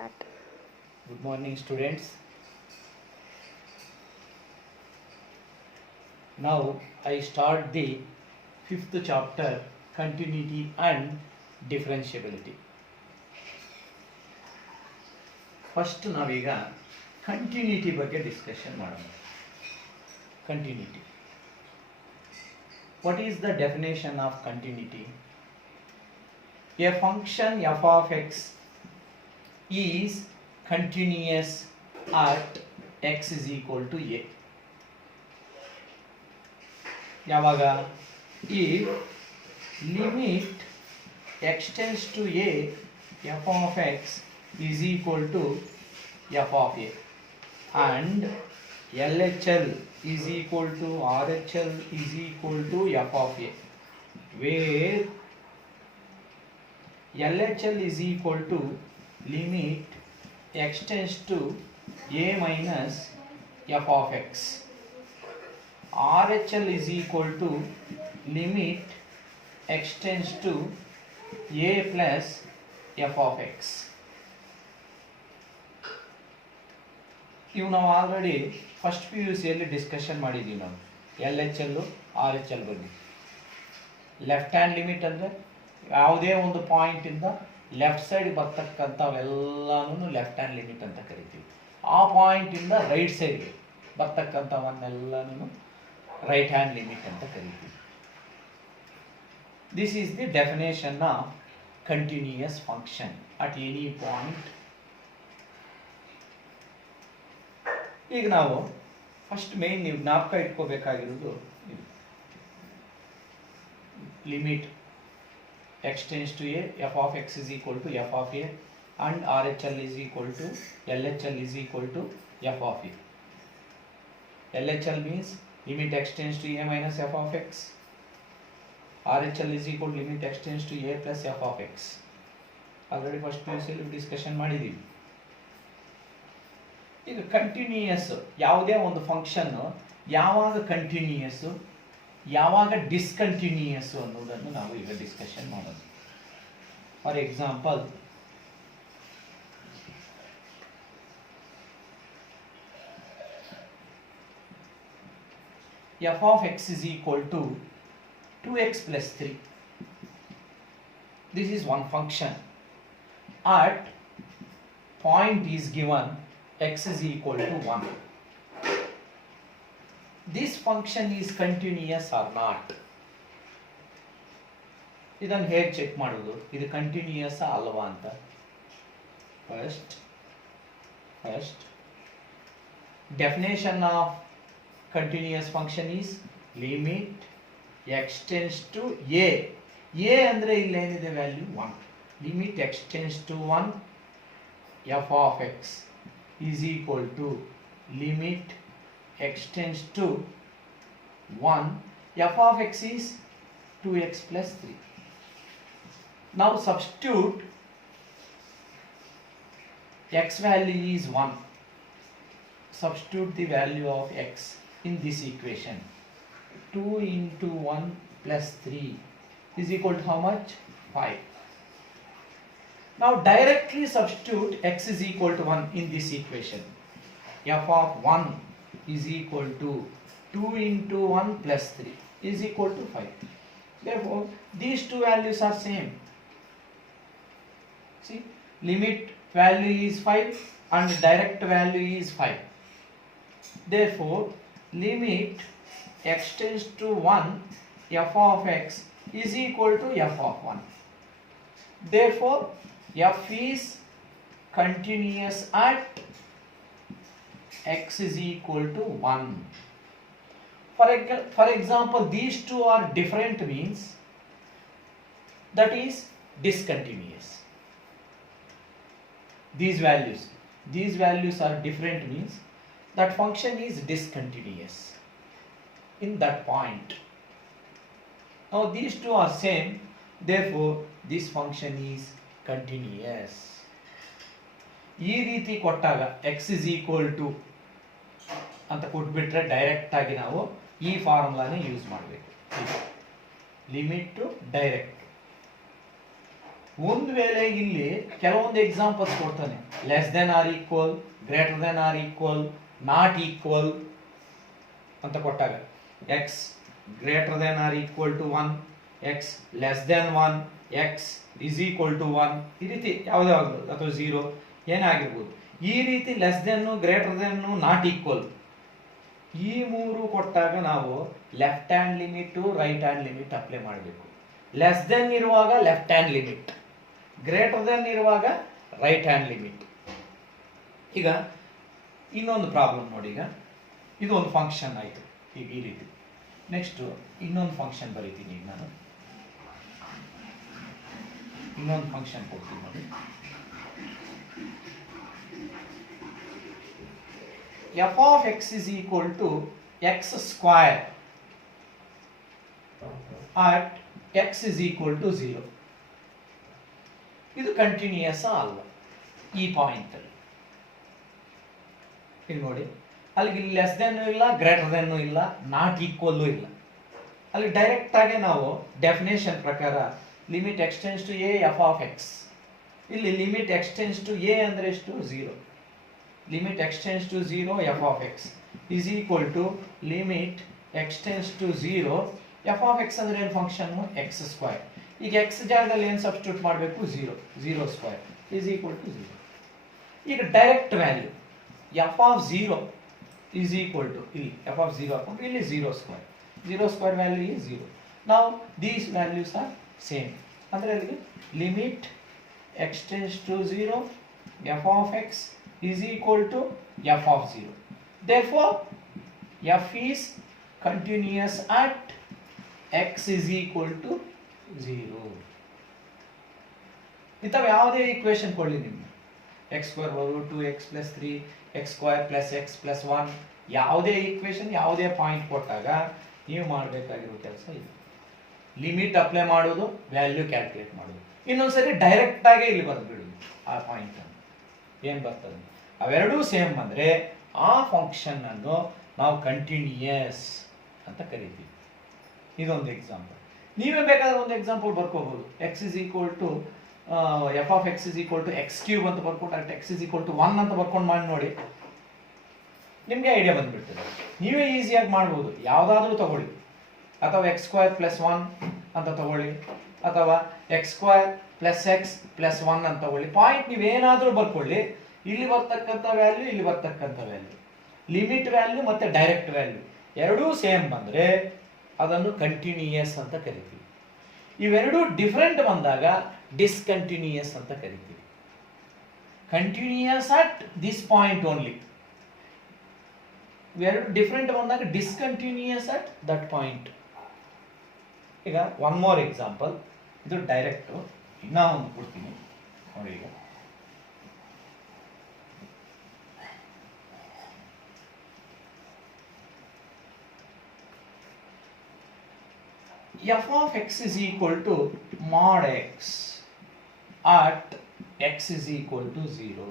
Start. Good morning, students. Now I start the fifth chapter, continuity and differentiability. First ನಾವೀಗ continuity ಬಗ್ಗೆ discussion ಮಾಡೋಣ. Continuity. What is the definition of continuity? A function f of x is continuous at x is equal to a. ಯಾವಾಗ if limit x tends to a f of x is equal to f of a and LHL is equal to RHL is equal to f of a, where LHL is equal to limit x tends to a minus f of x. RHL is equal to limit x tends to a plus f of x. ಇವು ನಾವು already first P U ಸಿಯಲ್ಲಿ discussion ಮಾಡಿದ್ದೀವಿ. ನಾವು L H L R H L ಬಗ್ಗೆ. Left hand limit ಅಂದರೆ ಯಾವುದೇ ಒಂದು ಪಾಯಿಂಟಿಂದ ಲೆಫ್ಟ್ ಸೈಡ್ ಬರ್ತಕ್ಕಂಥವೆಲ್ಲನೂ ಲೆಫ್ಟ್ ಹ್ಯಾಂಡ್ ಲಿಮಿಟ್ ಅಂತ ಕರಿತೀವಿ. ಆ ಪಾಯಿಂಟಿಂದ ರೈಟ್ ಸೈಡ್ಗೆ ಬರ್ತಕ್ಕಂಥವನ್ನೆಲ್ಲನೂ ರೈಟ್ ಹ್ಯಾಂಡ್ ಲಿಮಿಟ್ ಅಂತ ಕರಿತೀವಿ. This is the definition of continuous function at any point. ಈಗ ನಾವು ಫಸ್ಟ್ ಮೇನ್ ನೀವು ಜ್ಞಾಪಕ ಇಟ್ಕೋಬೇಕಾಗಿರೋದು limit x tends to a f of x is equal to f of a and RHL is equal to LHL is equal to f of a. LHL means limit x tends to a minus f of x. RHL is equal to limit x tends to a plus f of x. Already first P U ಸಿಯಲ್ಲಿ discussion ಮಾಡಿದ್ದೀವಿ. ಈಗ continuous ಯಾವುದೇ ಒಂದು function ಯಾವಾಗ continuous ಯಾವಾಗ discontinuous ಅನ್ನೋದನ್ನು ನಾವು ಈಗ ಡಿಸ್ಕಷನ್ ಮಾಡೋಣ. For example, f of x is equal to 2x plus 3. This is one function. At point is given x is equal to 1. This function is continuous or not? ಇದನ್ನು ಹೇಗೆ check ಮಾಡೋದು? ಇದು continuous ಅಲ್ವಾ ಅಂತ. First definition of continuous function is limit x tends to a. a ಅಂದರೆ ಇಲ್ಲೇನಿದೆ value 1. Limit x tends to 1 f of x is equal to limit x tends to 1 f of x is 2x plus 3. Now substitute x value is 1. Substitute the value of x in this equation. 2 into 1 plus 3 is equal to how much? 5. Now directly substitute x is equal to 1 in this equation. F of 1 is equal to 2 into 1 plus 3 is equal to 5. Therefore, these two values are same. See, limit value is 5 and direct value is 5. Therefore, limit x tends to 1 f of x is equal to f of 1. Therefore, f is continuous at x is equal to 1. For example, these two are different means that is discontinuous. These values are different means that function is discontinuous in that point. Now these two are same, therefore this function is continuous. ಈ ರೀತಿ ಕೊಟ್ಟಾಗ x is equal to ಅಂತ ಕೊಟ್ಬಿಟ್ರೆ direct ಆಗಿ ನಾವು ಈ ಫಾರ್ಮುಲಾನೇ use ಮಾಡಬೇಕು. ಲಿಮಿಟ್ ಟು ಡೈರೆಕ್ಟ್ ಒಂದು ವೇಳೆ ಇಲ್ಲಿ ಕೆಲವೊಂದು ಎಕ್ಸಾಂಪಲ್ಸ್ ಕೊಡ್ತಾನೆ, less than or equal, greater than or equal, not equal ಅಂತ ಕೊಟ್ಟಾಗ x greater than or equal to 1, x less than 1, x is equal to 1, ಈ ರೀತಿ ಯಾವುದೇ ಆಗ್ಬೋದು, ಅಥವಾ 0 ಏನೇ ಆಗಿರ್ಬೋದು. ಈ ರೀತಿ less than, greater than, not equal ಈ ಮೂರು ಕೊಟ್ಟಾಗ ನಾವು left hand limit, right hand limit apply ಮಾಡಬೇಕು. ಲೆಸ್ ದೆನ್ ಇರುವಾಗ left hand limit, greater than ಇರುವಾಗ ರೈಟ್ ಹ್ಯಾಂಡ್ ಲಿಮಿಟ್. ಈಗ ಇನ್ನೊಂದು ಪ್ರಾಬ್ಲಮ್ ನೋಡಿ. ಈಗ ಇದು ಒಂದು ಫಂಕ್ಷನ್ ಆಯಿತು, ಈಗ ಈ ರೀತಿ. ನೆಕ್ಸ್ಟ್ ಇನ್ನೊಂದು ಫಂಕ್ಷನ್ ಬರೀತೀನಿ. ಈಗ ನಾನು ಇನ್ನೊಂದು ಫಂಕ್ಷನ್ ಕೊಡ್ತೀನಿ ನೋಡಿ. f of x is equal to x square at x is equal to 0. ಇದು ಕಂಟಿನ್ಯೂಯಸ್ ಅಲ್ಲ ಈ ಪಾಯಿಂಟ್ ಅಲ್ಲಿ. ಈಗ ನೋಡಿ, ಅಲ್ಲಿಗೆ ಲೆಸ್ ದೆನ್ ಇಲ್ಲ, ಗ್ರೇಟರ್ ದೆನ್ ಇಲ್ಲ, ನಾಟ್ ಈಕ್ವಲ್ ಇಲ್ಲ. ಅಲ್ಲಿ ಡೈರೆಕ್ಟ್ ಆಗಿ ನಾವು ಡೆಫಿನೇಷನ್ ಪ್ರಕಾರ limit x tends to a f of x. ಇಲ್ಲಿ ಲಿಮಿಟ್ ಎಕ್ಸ್ಟೆನ್ಸ್ ಟು ಎ ಅಂದ್ರೆ ಎಷ್ಟು? 0. Limit x tends to 0 f of x is equal to limit x tends to 0 f of x ಅಂದ್ರೆ ಏನು ಫಂಕ್ಷನ್? X square. ಈಗ x ಜಾಗದಲ್ಲಿ ಏನು substitute ಮಾಡಬೇಕು? 0 square is equal to 0. ಈಗ direct value f of 0 is equal to, ಇಲ್ಲಿ f of 0 ಹಾಕೊಂಡು ಇಲ್ಲಿ 0 square. 0 square value is 0. Now these values are same. ಅಂದ್ರೆ ಅಲ್ಲಿ limit x tends to 0 f of x is equal to f of 0. Therefore f is continuous at x is equal to 0. ಇಂಥವು ಯಾವುದೇ equation ಕೊಡಲಿ ನಿಮ್ಗೆ, x square ಬರೋದು 2x plus 3, x square plus X plus 1, ಯಾವುದೇ equation ಯಾವುದೇ point ಕೊಟ್ಟಾಗ ನೀವು ಮಾಡಬೇಕಾಗಿರೋ ಕೆಲಸ ಇದು. ಲಿಮಿಟ್ ಅಪ್ಲೈ ಮಾಡೋದು, ವ್ಯಾಲ್ಯೂ ಕ್ಯಾಲ್ಕುಲೇಟ್ ಮಾಡೋದು. ಇನ್ನೊಂದ್ಸರಿ ಡೈರೆಕ್ಟ್ ಆಗಿ ಇಲ್ಲಿ ಬರೆದ್ಬಿಡೋದು ಆ ಪಾಯಿಂಟ್ ಅನ್ನು ಏನು ಬರ್ತದೆ. ಅವೆರಡೂ ಸೇಮ್ ಬಂದರೆ ಆ ಫಂಕ್ಷನ್ ಅನ್ನು ನಾವು ಕಂಟಿನ್ಯೂಯಸ್ ಅಂತ ಕರಿತೀವಿ. ಇದೊಂದು ಎಕ್ಸಾಂಪಲ್. ನೀವೇ ಬೇಕಾದ್ರೆ ಒಂದು ಎಕ್ಸಾಂಪಲ್ ಬರ್ಕೋಬಹುದು. X is equal to f of x is equal to x cube ಅಂತ ಬರ್ಕೊಂಡು at x is equal to 1 ಅಂತ ಬರ್ಕೊಂಡು ಮಾಡಿ ನೋಡಿ, ನಿಮಗೆ ಐಡಿಯಾ ಬಂದ್ಬಿಡ್ತದೆ. ನೀವೇ ಈಸಿಯಾಗಿ ಮಾಡ್ಬೋದು. ಯಾವುದಾದ್ರೂ ತಗೊಳ್ಳಿ, ಅಥವಾ ಎಕ್ಸ್ ಸ್ಕ್ವೇರ್ ಪ್ಲಸ್ 1 ಅಂತ ತಗೊಳ್ಳಿ, ಅಥವಾ X square plus X plus 1 ಅಂತ ತಗೊಳ್ಳಿ. ಪಾಯಿಂಟ್ ನೀವೇನಾದರೂ ಬರ್ಕೊಳ್ಳಿ, ಇಲ್ಲಿ ಬರ್ತಕ್ಕಂಥ ವ್ಯಾಲ್ಯೂ, ಇಲ್ಲಿ ಬರ್ತಕ್ಕಂಥ ವ್ಯಾಲ್ಯೂ, ಲಿಮಿಟ್ ವ್ಯಾಲ್ಯೂ ಮತ್ತೆ ಡೈರೆಕ್ಟ್ ವ್ಯಾಲ್ಯೂ ಎರಡೂ ಸೇಮ್ ಬಂದರೆ ಅದನ್ನು ಕಂಟಿನ್ಯೂಯಸ್ ಅಂತ ಕರಿತೀವಿ. ಇವೆರಡೂ ಡಿಫರೆಂಟ್ ಬಂದಾಗ ಡಿಸ್ಕಂಟಿನ್ಯೂಯಸ್ ಅಂತ ಕರಿತೀವಿ. Continuous at this point only. ಇವೆರಡು ಡಿಫರೆಂಟ್ ಬಂದಾಗ ಡಿಸ್ಕಂಟಿನ್ಯೂಯಸ್ ಅಟ್ ದಟ್ ಪಾಯಿಂಟ್. ಈಗ ಒನ್ ಮೋರ್ ಎಕ್ಸಾಂಪಲ್. ಇದು ಡೈರೆಕ್ಟ್, ಇನ್ನೂ ಒಂದು ಕೊಡ್ತೀನಿ ನೋಡಿ. ಈಗ f of x is equal to mod x at x is equal to 0.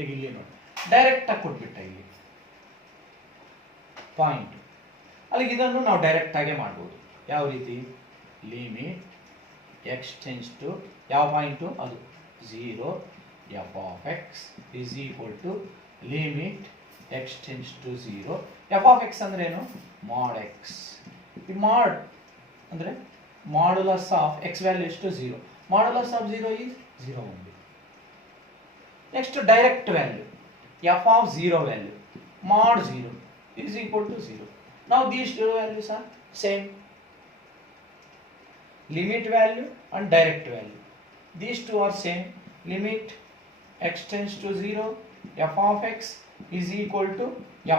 ಈಗ ಇಲ್ಲಿ ನೋಡಿ, ಡೈರೆಕ್ಟ್ ಆಗಿ ಕೊಟ್ಬಿಟ್ಟ ಇಲ್ಲಿ ಪಾಯಿಂಟ್. ಅಲ್ಲಿಗೆ ಇದನ್ನು ನಾವು ಡೈರೆಕ್ಟ್ ಆಗಿ ಮಾಡ್ಬೋದು. ಯಾವ ರೀತಿ? ಲಿಮಿಟ್ ಎಕ್ಸ್ಟೆನ್ಸ್ ಟು ಯಾವ ಪಾಯಿಂಟು? ಅದು 0 f of x is equal to limit x tends to 0 f of x ಅಂದ್ರೆ ಏನು? Mod x. ಈ ಮಾಡ್ ಅಂದ್ರೆ ಮಾಡ್ಯುಲಸ್ ಆಫ್ ಎಕ್ಸ್ ವ್ಯಾಲ್ಯೂ ಎಷ್ಟು? 0. Modulus of 0 is 0 only. Next direct value f of 0 value mod 0 is equal to 0. Now these two values are same. Limit value and direct value, these two are same. Limit extends to 0, f of x is equal to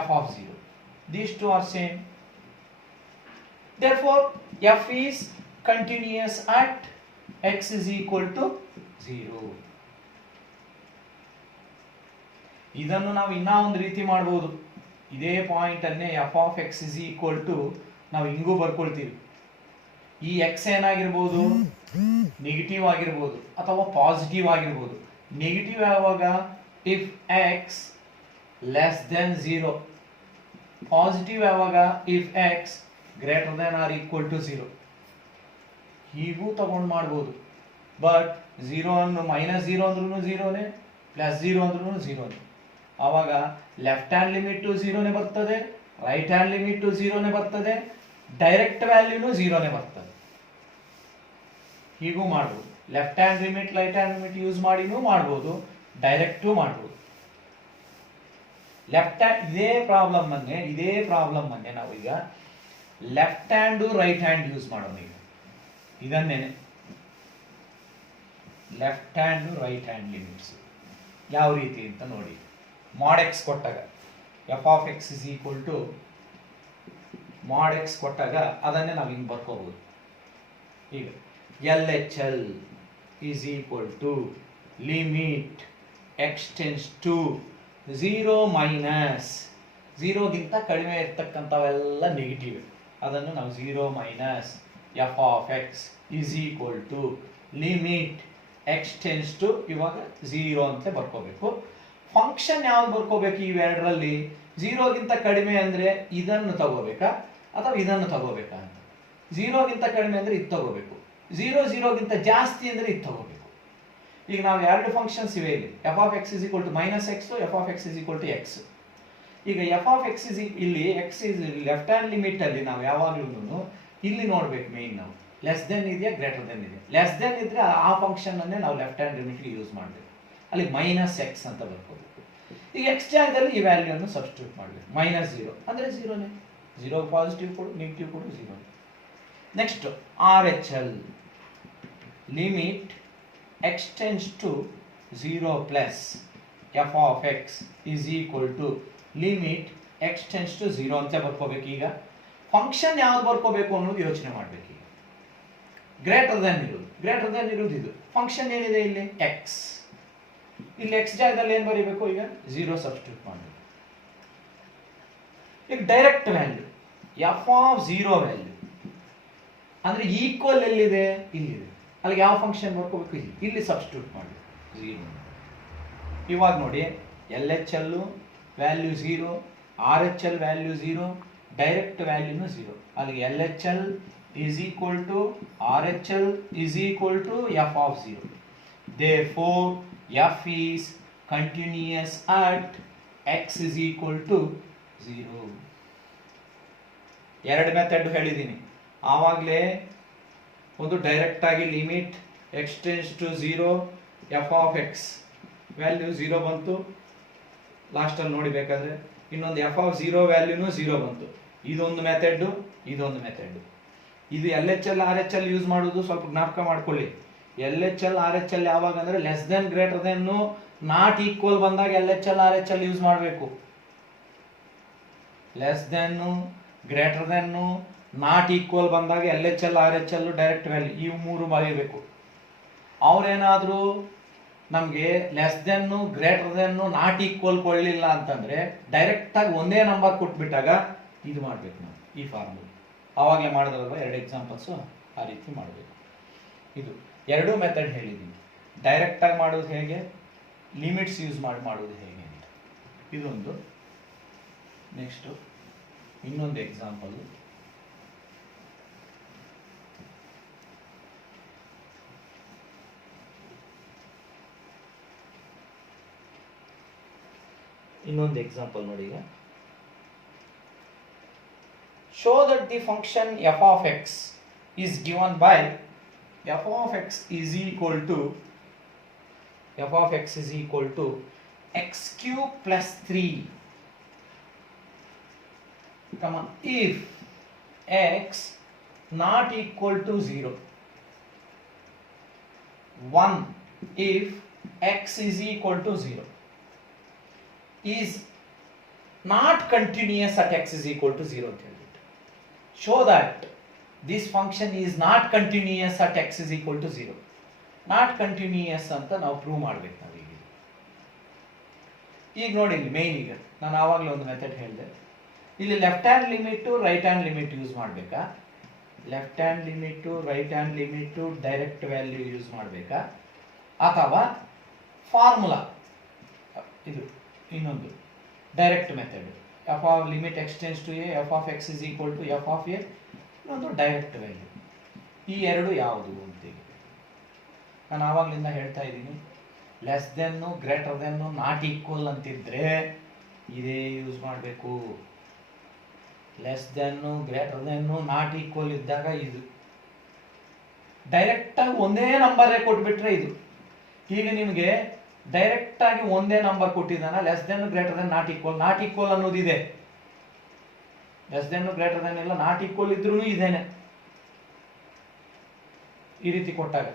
f of 0. These two are same. Therefore f is continuous at x is equal to 0. ಇದನ್ನು ನಾವು ಇನ್ನೂ ಒಂದು ರೀತಿ ಮಾಡಬಹುದು. ಇದೇ point ಅನ್ನೇ f of x is equal to ನಾವು ಹಿಂಗೂ ಬರ್ಕೊಳ್ತೀವಿ. ಈ ಎಕ್ಸ್ ಏನಾಗಿರ್ಬೋದು? ನೆಗೆಟಿವ್ ಆಗಿರ್ಬೋದು ಅಥವಾ ಪಾಸಿಟಿವ್ ಆಗಿರ್ಬೋದು. ನೆಗೆಟಿವ್ ಯಾವಾಗ? If x less than 0. Positive ಯಾವಾಗ? If x greater than or equal to 0. ಹೀಗೂ ತಗೊಂಡು ಮಾಡ್ಬೋದು. ಬಟ್ 0 ಅನ್ನು -0 ಅಂದ್ರೂ 0ನೇ, +0 ಅಂದ್ರೂ 0ನೇ. ಆವಾಗ ಲೆಫ್ಟ್ ಹ್ಯಾಂಡ್ ಲಿಮಿಟ್ 0ನೇ ಬರ್ತದೆ, ರೈಟ್ ಹ್ಯಾಂಡ್ ಲಿಮಿಟ್ 0ನೇ ಬರ್ತದೆ, ಡೈರೆಕ್ಟ್ ವ್ಯಾಲ್ಯೂನು 0ನೇ ಬರ್ತದೆ. ಹೀಗೂ ಮಾಡ್ಬೋದು. Left hand limit right hand limit use ಮಾಡಿನೂ ಮಾಡ್ಬೋದು, ಡೈರೆಕ್ಟು ಮಾಡ್ಬೋದು. ಲೆಫ್ಟ್ ಹ್ಯಾಂಡ್ ಇದೇ ಪ್ರಾಬ್ಲಮ್ ಅನ್ನೇ ನಾವೀಗ left hand right hand use ಮಾಡೋಣ. ಈಗ ಇದನ್ನೇನೆ left hand right hand limits ಯಾವ ರೀತಿ ಅಂತ ನೋಡಿ. mod x ಕೊಟ್ಟಾಗ f of x is equal to mod x ಕೊಟ್ಟಾಗ ಅದನ್ನೇ ನಾವು ಹಿಂಗೆ ಬರ್ಕೋಬಹುದು. ಈಗ LHL is equal to limit x tends to 0 minus 0 ಗಿಂತ ಕಡಿಮೆ ಇರ್ತಕ್ಕಂಥವೆಲ್ಲ ನೆಗೆಟಿವ್, ಅದನ್ನು ನಾವು 0 minus f of x is equal to limit x tends to ಇವಾಗ 0 ಅಂತ ಬರ್ಕೋಬೇಕು. ಫಂಕ್ಷನ್ ಯಾವ್ದು ಬರ್ಕೋಬೇಕು ಇವೆರಡರಲ್ಲಿ? 0 ಗಿಂತ ಕಡಿಮೆ ಅಂದ್ರೆ ಇದನ್ನು ತಗೋಬೇಕಾ ಅಥವಾ ಇದನ್ನು ತಗೋಬೇಕಾ ಅಂತ. 0 ಗಿಂತ ಕಡಿಮೆ ಅಂದ್ರೆ ಇದು ತಗೋಬೇಕು, 0 ಗಿಂತ ಜಾಸ್ತಿ ಅಂದ್ರೆ ಇದು ತಗೋಬೇಕು. ಈಗ ನಾವು ಎರಡು ಫಂಕ್ಷನ್ಸ್ ಇವೆ ಇಲ್ಲಿ, f of x is equal to -x, f of x is equal to x. ಈಗ f of x is ಇಲ್ಲಿ x is left hand limit ಅಲ್ಲಿ ನಾವು ಯಾವಾಗಲೂ ಇಲ್ಲಿ ನೋಡ್ಬೇಕು ಮೇನ್, ನಾವು ಲೆಸ್ ದೆನ್ ಇದೆಯಾ ಗ್ರೇಟರ್ ದೆನ್ ಇದೆ. ಲೆಸ್ ದೆನ್ ಇದ್ರೆ ಆ ಫಂಕ್ಷನ್ ಅನ್ನೇ ನಾವು ಲೆಫ್ಟ್ ಹ್ಯಾಂಡ್ ಲಿಮಿಟ್ ಯೂಸ್ ಮಾಡಬೇಕು, ಅಲ್ಲಿ -x ಅಂತ ಬರ್ಕೋಬೇಕು. ಈಗ x ಜಾಗದಲ್ಲಿ ಈ ವ್ಯಾಲ್ಯೂ ಅನ್ನು ಸಬ್ಸ್ಟಿಟ್ಯೂಟ್ ಮಾಡಬೇಕು. -0 ಅಂದ್ರೆ 0ನೇ, 0 ಪಾಸಿಟಿವ್ ಕೊಡು, ನೆಗೆಟಿವ್ ಕೊಡು, 0. Next RHL limit x tends to 0 plus f of x is equal to limit x tends to 0 ಅಂತ ಬರ್ಕೋಬೇಕು. ಈಗ ಫಂಕ್ಷನ್ ಯಾವ್ದು ಬರ್ಕೋಬೇಕು ಅನ್ನೋದು ಯೋಚನೆ ಮಾಡಬೇಕು. ಈಗ ಗ್ರೇಟರ್ ದೆನ್ ಇರೋದು ಇದು ಫಂಕ್ಷನ್ ಏನಿದೆ ಇಲ್ಲಿ x, ಇಲ್ಲಿ x ಜಾಗದಲ್ಲಿ ಏನು ಬರೀಬೇಕು? ಈಗ 0 ಸಬ್ಸ್ಟಿಟ್ಯೂಟ್ ಮಾಡಬೇಕು. ಈಗ direct value f of 0 value ಅಂದ್ರೆ ಈಕ್ವಲ್ ಎಲ್ಲಿದೆ? ಇಲ್ಲಿದೆ. ಅಲ್ಲಿಗೆ ಯಾವ ಫಂಕ್ಷನ್ ಬರ್ಕೋಬೇಕು? ಇಲ್ಲಿ ಸಬ್ಸ್ಟಿಟ್ಯೂಟ್ ಮಾಡಬೇಕು 0. ಇವಾಗ ನೋಡಿ LHL value 0, RHL value 0, direct ವ್ಯಾಲ್ಯೂನು 0. ಅಲ್ಲಿಗೆ LHL is equal to RHL is equal to f of 0. Therefore f is continuous at x is equal to 0. ಎರಡು ಮೆಥಡ್ ಹೇಳಿದ್ದೀನಿ ಆವಾಗಲೇ. ಒಂದು ಡೈರೆಕ್ಟ್ ಆಗಿ limit x tends to 0 f of x value 0 ಬಂತು ಲಾಸ್ಟಲ್ಲಿ ನೋಡಿಬೇಕಾದ್ರೆ. ಇನ್ನೊಂದು f of 0 ವ್ಯಾಲ್ಯೂನು 0 ಬಂತು. ಇದೊಂದು ಮೆಥಡ್, ಇದೊಂದು ಮೆಥಡ್. ಇದು LHL RHL ಯೂಸ್ ಮಾಡೋದು ಸ್ವಲ್ಪ ಜ್ಞಾಪಕ ಮಾಡ್ಕೊಳ್ಳಿ. LHL RHL ಯಾವಾಗ ಅಂದ್ರೆ less than greater than not equal ಬಂದಾಗ LHL RHL ಯೂಸ್ ಮಾಡಬೇಕು. Less than greater than not equal ಬಂದಾಗ LHL RHL ಡೈರೆಕ್ಟ್ ವ್ಯಾಲ್ಯೂ ಇವು ಮೂರು ಬರೀಬೇಕು. ಅವ್ರೇನಾದ್ರೂ ನಮಗೆ less than greater than not equal ಕೊಡಲಿಲ್ಲ ಅಂತಂದ್ರೆ ಡೈರೆಕ್ಟ್ ಆಗಿ ಒಂದೇ ನಂಬರ್ ಕೊಟ್ಬಿಟ್ಟಾಗ ಇದು ಮಾಡ್ಬೇಕು ನಾವು ಈ ಫಾರ್ಮುಲಾ. ಆವಾಗಲೇ ಮಾಡಿದ್ರಲ್ವ ಎರಡು ಎಕ್ಸಾಂಪಲ್ಸು, ಆ ರೀತಿ ಮಾಡಬೇಕು. ಇದು ಎರಡೂ ಮೆಥಡ್ ಹೇಳಿದ್ದೀನಿ. ಡೈರೆಕ್ಟ್ ಆಗಿ ಮಾಡೋದು ಹೇಗೆ, ಲಿಮಿಟ್ಸ್ ಯೂಸ್ ಮಾಡೋದು ಹೇಗೆ ಅಂತ ಇದೊಂದು. ನೆಕ್ಸ್ಟು ಇನ್ನೊಂದು ಎಕ್ಸಾಂಪಲ್. ಇನ್ನೊಂದು ಎಕ್ಸಾಂಪಲ್ ನೋಡಿ. ಈಗ show that the function f of x is given by f of x is equal to x cube plus 3, if x not equal to 0, 1 if x is equal to 0, is not continuous at x is equal to 0 ಅಂತ ಹೇಳ್ಬಿಟ್ಟು. Show that this function is not continuous at x is equal to 0. Not continuous ಅಂತ ನಾವು prove ಮಾಡ್ಬೇಕು ನಾವು ಈಗ ನೋಡಿ ಇಲ್ಲಿ main. ಈಗ ನಾನು ಆವಾಗಲೇ ಒಂದು ಮೆಥಡ್ ಹೇಳಿದೆ, ಇಲ್ಲಿ left hand limit right hand limit use ಮಾಡಬೇಕಾ, left hand limit right hand limit direct value use ಮಾಡಬೇಕಾ, ಅಥವಾ ಫಾರ್ಮುಲಾ ಇದು ಇನ್ನೊಂದು direct method f of limit x tends to a f of x is equal to f of a, ಇನ್ನೊಂದು direct value. ಈ ಎರಡು ಯಾವುದು ಅಂತೇಳಿ ನಾನು ಆವಾಗಲಿಂದ ಹೇಳ್ತಾ ಇದ್ದೀನಿ. ಲೆಸ್ ದೆನ್ನು, ಗ್ರೇಟರ್ ದೆನ್ನು, ನಾಟ್ ಈಕ್ವಲ್ ಅಂತಿದ್ರೆ ಇದೇ ಯೂಸ್ ಮಾಡಬೇಕು. ಲೆಸ್ ದೆನ್ನು, ಗ್ರೇಟರ್ ದೆನ್ನು, ನಾಟ್ ಈಕ್ವಲ್ ಇದ್ದಾಗ ಇದು. ಡೈರೆಕ್ಟಾಗಿ ಒಂದೇ ನಂಬರೇ ಕೊಟ್ಬಿಟ್ರೆ ಇದು. ಈಗ ನಿಮಗೆ ಡೈರೆಕ್ಟಾಗಿ ಒಂದೇ ನಂಬರ್ ಕೊಟ್ಟಿದ್ದಾನ, less than, greater than, not equal ಅನ್ನೋದಿದೆ. ಲೆಸ್ ದೆನ್, ಗ್ರೇಟರ್ ದೆನ್ ಎಲ್ಲ ನಾಟ್ ಈಕ್ವಲ್ ಇದ್ರೂ ಇದೇನೆ. ಈ ರೀತಿ ಕೊಟ್ಟಾಗ,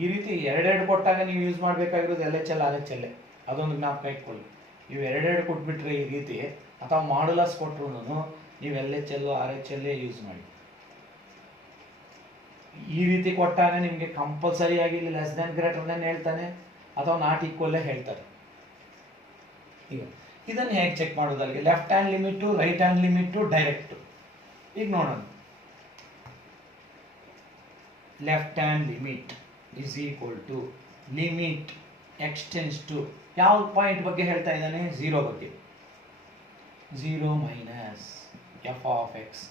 ಈ ರೀತಿ ಎರಡೆರಡು ಕೊಟ್ಟಾಗ ನೀವು ಯೂಸ್ ಮಾಡಬೇಕಾಗಿರೋದು LHL RHL. ಅದೊಂದು ಜ್ಞಾಪಕ ಇಟ್ಕೊಳ್ಳಿ. ಇವು ಎರಡೆರಡು ಕೊಟ್ಬಿಟ್ರೆ ಈ ರೀತಿ, ಅಥವಾ ಮಾಡ್ಯುಲಸ್ ಕೊಟ್ಟರು ನೀವು LHL RHL ಯೂಸ್ ಮಾಡಿ. ಈ ರೀತಿ ಕೊಟ್ಟಾಗ ನಿಮಗೆ ಕಂಪಲ್ಸರಿ ಆಗಿ ಇಲ್ಲಿ ಲೆಸ್ ದೆನ್, ಗ್ರೇಟರ್ ದೆನ್ ಹೇಳ್ತಾನೆ, ಅಥವಾ ನಾಟ್ ಈಕ್ವಲ್ಲೇ ಹೇಳ್ತಾರೆ. ಈಗ ಇದನ್ನು ಹೇಗೆ ಚೆಕ್ ಮಾಡೋದು? ಅಲ್ಲಿಗೆ left hand limit, right hand limit, direct. ಈಗ ನೋಡೋಣ. Left hand limit is equal to limit x tends to ಯಾವ ಪಾಯಿಂಟ್ ಬಗ್ಗೆ ಹೇಳ್ತಾ ಇದ್ದಾನೆ? 0 ಬಗ್ಗೆ. 0 ಮೈನಸ್ ಎಫ್ ಆಫ್ ಎಕ್ಸ್.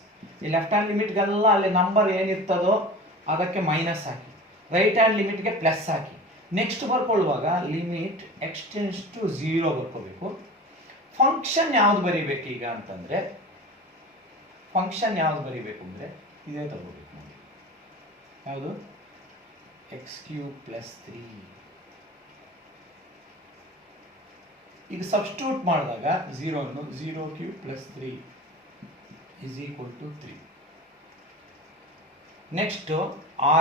ಈ ಲೆಫ್ಟ್ ಹ್ಯಾಂಡ್ ಲಿಮಿಟ್ಗೆಲ್ಲ ಅಲ್ಲಿ ನಂಬರ್ ಏನಿರ್ತದೋ ಅದಕ್ಕೆ ಮೈನಸ್ ಹಾಕಿ, ರೈಟ್ ಹ್ಯಾಂಡ್ ಲಿಮಿಟ್ಗೆ ಪ್ಲಸ್ ಹಾಕಿ. ನೆಕ್ಸ್ಟ್ ಬರ್ಕೊಳ್ಳುವಾಗ ಲಿಮಿಟ್ ಎಕ್ಸ್ಟೆನ್ಸ್ ಟು 0 ಬರ್ಕೋಬೇಕು. ಫಂಕ್ಷನ್ ಯಾವ್ದು ಬರೀಬೇಕು ಈಗ ಅಂತಂದ್ರೆ, ಫಂಕ್ಷನ್ ಯಾವ್ದು ಬರೀಬೇಕು ಅಂದ್ರೆ ಇದೇ ತಗೋಬೇಕು ನೋಡಿ. ಯಾವುದು? x³ + 3. ಈಗ ಸಬ್ಸ್ಟಿಟ್ಯೂಟ್ ಮಾಡಿದಾಗ 0³ + 3 is equal to 3. Next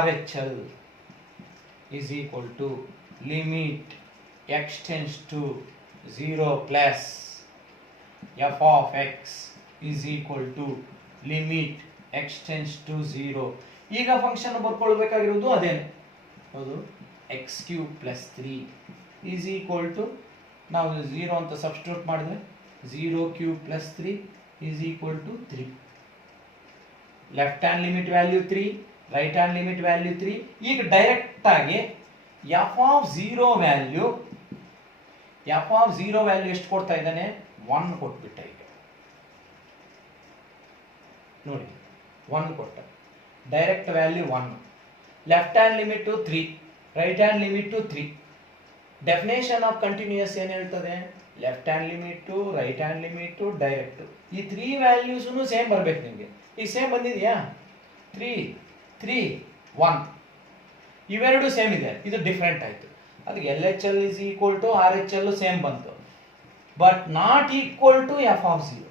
RHL is equal to limit extends to 0 plus f of x is equal to limit extends to 0. ಈಗ ಫಂಕ್ಷನ್ ಬರ್ಕೊಳ್ಬೇಕಾಗಿರೋದು ಅದೇನೆ. ಹೌದು, x³ + 3 is equal to, ನಾವು 0 ಅಂತ ಸಬ್ಸ್ಟಿಟ್ಯೂಟ್ ಮಾಡಿದ್ರೆ 0³ + 3 is equal to 3. Left hand limit value 3, right hand limit value 3. ಈಗ direct ಆಗಿ f of 0 value ಎಷ್ಟು ಕೊಡ್ತಾ ಇದ್ದಾನೆ? 1 ಕೊಟ್ಬಿಟ್ಟ. ಈಗ ನೋಡಿ, 1 ಕೊಟ್ಟ. Direct value 1. Left hand limit 3, right hand limit 3. Definition of continuous ಏನು ಹೇಳ್ತದೆ? Left hand limit, right hand limit, direct, ಈ 3 ವ್ಯಾಲ್ಯೂಸ್ನು ಸೇಮ್ ಬರ್ಬೇಕು ನಿಮಗೆ. ಈ ಸೇಮ್ ಬಂದಿದೆಯಾ? 3, 3, 1 ಇವೆರಡು ಸೇಮ್ ಇದೆ. ಇದು ಡಿಫ್ರೆಂಟ್ ಆಯ್ತು. ಅದಕ್ಕೆ LHL is equal to RHL same ಬಂತು, but not equal to f of 0.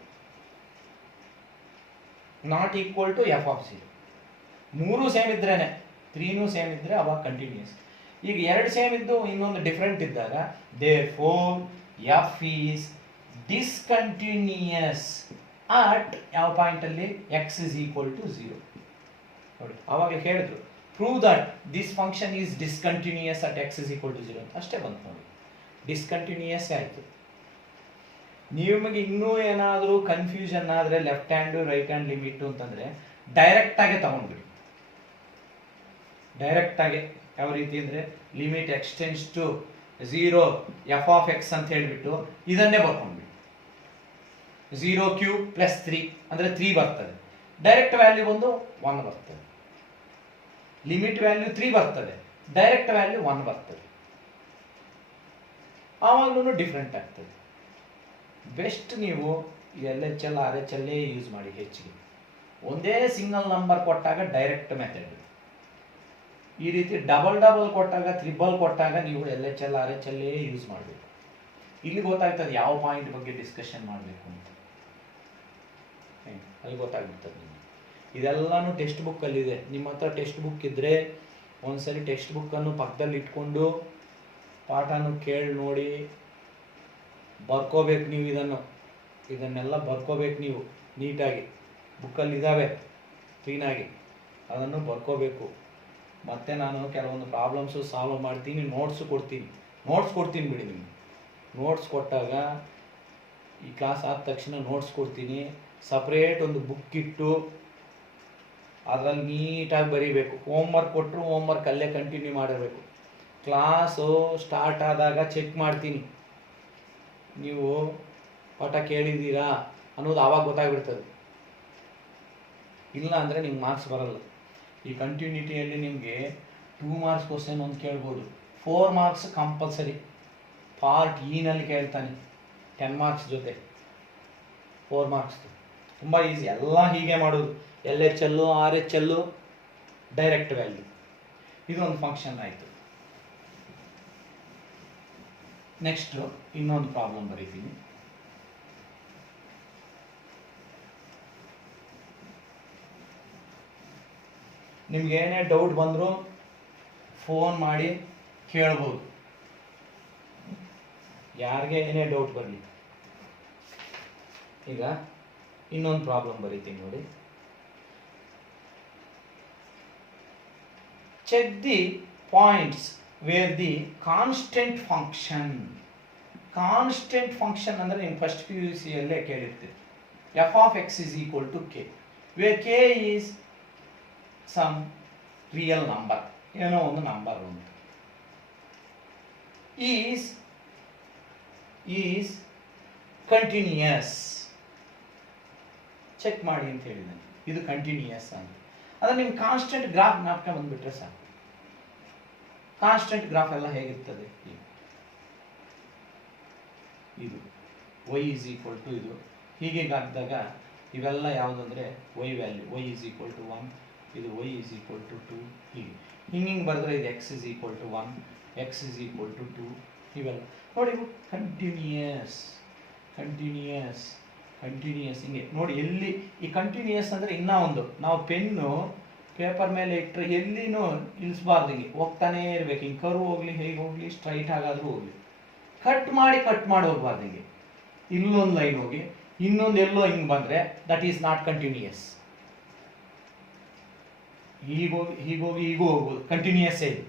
Not equal to f of 0. 3 same ಇದ್ರೇನೆ, 3ನೂ ಸೇಮ್ ಇದ್ರೆ ಅವಾಗ ಕಂಟಿನ್ಯೂಸ್. ಈಗ 2 ಸೇಮ್ ಇದ್ದು ಇನ್ನೊಂದು ಡಿಫ್ರೆಂಟ್ ಇದ್ದಾಗ therefore f is discontinuous at ಯಾವ ಪಾಯಿಂಟ್ ಅಲ್ಲಿ? x is equal to 0. ನೋಡಿ, ಅವಾಗ ಹೇಳಿದ್ರು prove that this function is discontinuous at x is equal to 0 ಅಂತ. ಅಷ್ಟೇ ಬಂತು ನೋಡಿ, ಡಿಸ್ಕಂಟಿನ್ಯೂಯಸ್ ಆಯಿತು. ನಿಮಗೆ ಇನ್ನೂ ಏನಾದರೂ ಕನ್ಫ್ಯೂಷನ್ ಆದರೆ left hand, right hand limit ಅಂತಂದರೆ ಡೈರೆಕ್ಟ್ ಆಗಿ ತಗೊಂಡ್ಬಿಡಿ. ಡೈರೆಕ್ಟ್ ಆಗಿ ಯಾವ ರೀತಿ ಅಂದರೆ limit x tends to 0 f of x ಅಂತ ಹೇಳಿಬಿಟ್ಟು ಇದನ್ನೇ ಬರ್ಕೊಂಡ್ಬಿಡಿ. 0³ + 3 ಅಂದರೆ 3 ಬರ್ತದೆ. ಡೈರೆಕ್ಟ್ ವ್ಯಾಲ್ಯೂ ಒಂದು 1 ಬರ್ತದೆ. ಲಿಮಿಟ್ ವ್ಯಾಲ್ಯೂ 3 ಬರ್ತದೆ, ಡೈರೆಕ್ಟ್ ವ್ಯಾಲ್ಯೂ 1 ಬರ್ತದೆ. ಆವಾಗಲೂ ಡಿಫ್ರೆಂಟ್ ಆಗ್ತದೆ. ಬೆಸ್ಟ್ ನೀವು LHL RHL ಯೂಸ್ ಮಾಡಿ ಹೆಚ್ಚಿಗೆ. ಒಂದೇ ಸಿಂಗಲ್ ನಂಬರ್ ಕೊಟ್ಟಾಗ ಡೈರೆಕ್ಟ್ ಮೆಥಡ್. ಈ ರೀತಿ ಡಬಲ್ ಕೊಟ್ಟಾಗ, ತ್ರಿಬಲ್ ಕೊಟ್ಟಾಗ ನೀವು LHL RHL ಯೂಸ್ ಮಾಡಬೇಕು. ಇಲ್ಲಿ ಗೊತ್ತಾಗ್ತದೆ ಯಾವ ಪಾಯಿಂಟ್ ಬಗ್ಗೆ ಡಿಸ್ಕಷನ್ ಮಾಡಬೇಕು ಅಂತ. ಅಲ್ಲಿ ಗೊತ್ತಾಗ್ಬಿಡ್ತದೆ ನಿಮಗೆ. ಇದೆಲ್ಲಾನು ಟೆಕ್ಸ್ಟ್ ಬುಕ್ಕಲ್ಲಿದೆ. ನಿಮ್ಮ ಹತ್ರ ಟೆಕ್ಸ್ಟ್ ಬುಕ್ ಇದ್ದರೆ ಒಂದ್ಸರಿ ಟೆಕ್ಸ್ಟ್ ಬುಕ್ಕನ್ನು ಪಕ್ಕದಲ್ಲಿ ಇಟ್ಕೊಂಡು ಪಾಠನೂ ಕೇಳಿ ನೋಡಿ ಬರ್ಕೋಬೇಕು. ನೀವು ಇದನ್ನೆಲ್ಲ ಬರ್ಕೋಬೇಕು ನೀವು ನೀಟಾಗಿ. ಬುಕ್ಕಲ್ಲಿ ಇದ್ದಾವೆ ಕ್ಲೀನಾಗಿ, ಅದನ್ನು ಬರ್ಕೋಬೇಕು. ಮತ್ತು ನಾನು ಕೆಲವೊಂದು ಪ್ರಾಬ್ಲಮ್ಸು ಸಾಲ್ವ್ ಮಾಡ್ತೀನಿ, ನೋಟ್ಸ್ ಕೊಡ್ತೀನಿ ಬಿಡಿ. ನಿಮಗೆ ನೋಟ್ಸ್ ಕೊಟ್ಟಾಗ ಈ ಕ್ಲಾಸ್ ಆದ ತಕ್ಷಣ ನೋಟ್ಸ್ ಕೊಡ್ತೀನಿ. ಸಪ್ರೇಟ್ ಒಂದು ಬುಕ್ ಇಟ್ಟು ಅದರಲ್ಲಿ ನೀಟಾಗಿ ಬರೀಬೇಕು. ಹೋಮ್ವರ್ಕ್ ಕೊಟ್ಟರು ಹೋಮ್ವರ್ಕ್ ಅಲ್ಲೇ ಕಂಟಿನ್ಯೂ ಮಾಡಬೇಕು. ಕ್ಲಾಸು ಸ್ಟಾರ್ಟ್ ಆದಾಗ ಚೆಕ್ ಮಾಡ್ತೀನಿ, ನೀವು ಪಾಠ ಕೇಳಿದ್ದೀರಾ ಅನ್ನೋದು ಆವಾಗ ಗೊತ್ತಾಗ್ಬಿಡ್ತದೆ. ಇಲ್ಲ ಅಂದರೆ ನಿಮ್ಗೆ ಮಾರ್ಕ್ಸ್ ಬರಲ್ಲ. ಈ ಕಂಟಿನ್ಯೂಟಿಯಲ್ಲಿ ನಿಮಗೆ 2 ಮಾರ್ಕ್ಸ್ ಕ್ವಶನ್ ಒಂದು ಕೇಳ್ಬೋದು, 4 ಮಾರ್ಕ್ಸ್ ಕಂಪಲ್ಸರಿ. ಪಾರ್ಟ್ ಇನಲ್ಲಿ ಕೇಳ್ತಾನೆ 10 ಮಾರ್ಕ್ಸ್ ಜೊತೆ 4 ಮಾರ್ಕ್ಸ್. ತುಂಬ ಈಸಿ, ಎಲ್ಲ ಹೀಗೆ ಮಾಡೋದು. LHL RHL direct value. ಇದೊಂದು ಫಂಕ್ಷನ್ ಆಯಿತು. ನೆಕ್ಸ್ಟ್ ಇನ್ನೊಂದು ಪ್ರಾಬ್ಲಮ್ ಬರೀತೀನಿ. ನಿಮ್ಗೆ ಏನೇ ಡೌಟ್ ಬಂದರೂ ಫೋನ್ ಮಾಡಿ ಕೇಳ್ಬೋದು, ಯಾರಿಗೆ ಏನೇ ಡೌಟ್ ಬರಲಿ. ಈಗ ಇನ್ನೊಂದು ಪ್ರಾಬ್ಲಮ್ ಬರೀತೀನಿ ನೋಡಿ. Check the points where the constant function. Constant function ಅಂದರೆ ನೀವು ಫಸ್ಟ್ PUC ಯಲ್ಲೇ ಕೇಳಿರ್ತೀರಿ. f of x is equal to k, where k is some real number, ಏನೋ ಒಂದು ನಂಬರ್ ಉಂಟು. is continuous. ಚೆಕ್ ಮಾಡಿ ಅಂತ ಹೇಳಿದ್ದಾನೆ, ಇದು ಕಂಟಿನ್ಯೂಯಸ್ ಅಂತ. ಅಂದರೆ ನಿಮ್ಗೆ ಕಾನ್ಸ್ಟೆಂಟ್ ಗ್ರಾಫ್ ಜ್ಞಾಪಕ ಬಂದುಬಿಟ್ರೆ ಸಾಕು. ಕಾನ್ಸ್ಟೆಂಟ್ ಗ್ರಾಫ್ ಎಲ್ಲ ಹೇಗಿರ್ತದೆ, ಇದು y is equal to ಇದು ಹೀಗೆ ಹಾಕಿದಾಗ ಇವೆಲ್ಲ ಯಾವುದಂದರೆ y value, y is equal to 1, ಇದು y is equal to 2, ಹೀಗೆ ಹಿಂಗೆ ಬರೆದ್ರೆ ಇದು x is equal to 1, x is equal to 2, ಇವೆಲ್ಲ ನೋಡಿ ಕಂಟಿನ್ಯೂಯಸ್ ಕಂಟಿನ್ಯೂಯಸ್ ಕಂಟಿನ್ಯೂಯಸ್. ಹಿಂಗೆ ನೋಡಿ, ಎಲ್ಲಿ ಈ ಕಂಟಿನ್ಯೂಯಸ್ ಅಂದರೆ ಇನ್ನೂ ಒಂದು, ನಾವು ಪೆನ್ನು ಪೇಪರ್ ಮೇಲೆ ಇಟ್ಟರೆ ಎಲ್ಲಿನೂ ಇಳಿಸ್ಬಾರ್ದು, ಹಿಂಗೆ ಹೋಗ್ತಾನೇ ಇರಬೇಕು. ಹಿಂಗೆ ಕರು ಹೋಗಲಿ, ಹೇಗೆ ಹೋಗಲಿ, ಸ್ಟ್ರೈಟ್ ಆಗಾದರೂ ಹೋಗಲಿ, ಕಟ್ ಮಾಡಿ ಹೋಗ್ಬಾರ್ದು. ಹಿಂಗೆ ಇಲ್ಲೊಂದು ಲೈನ್ ಹೋಗಿ ಇನ್ನೊಂದು ಎಲ್ಲೋ ಹಿಂಗೆ ಬಂದರೆ ದಟ್ ಈಸ್ ನಾಟ್ ಕಂಟಿನ್ಯೂಯಸ್. ಹೀಗೋಗಿ ಹೀಗೂ ಹೋಗ್ಬೋದು, ಕಂಟಿನ್ಯೂಯಸ್ಸೇ ಇದು.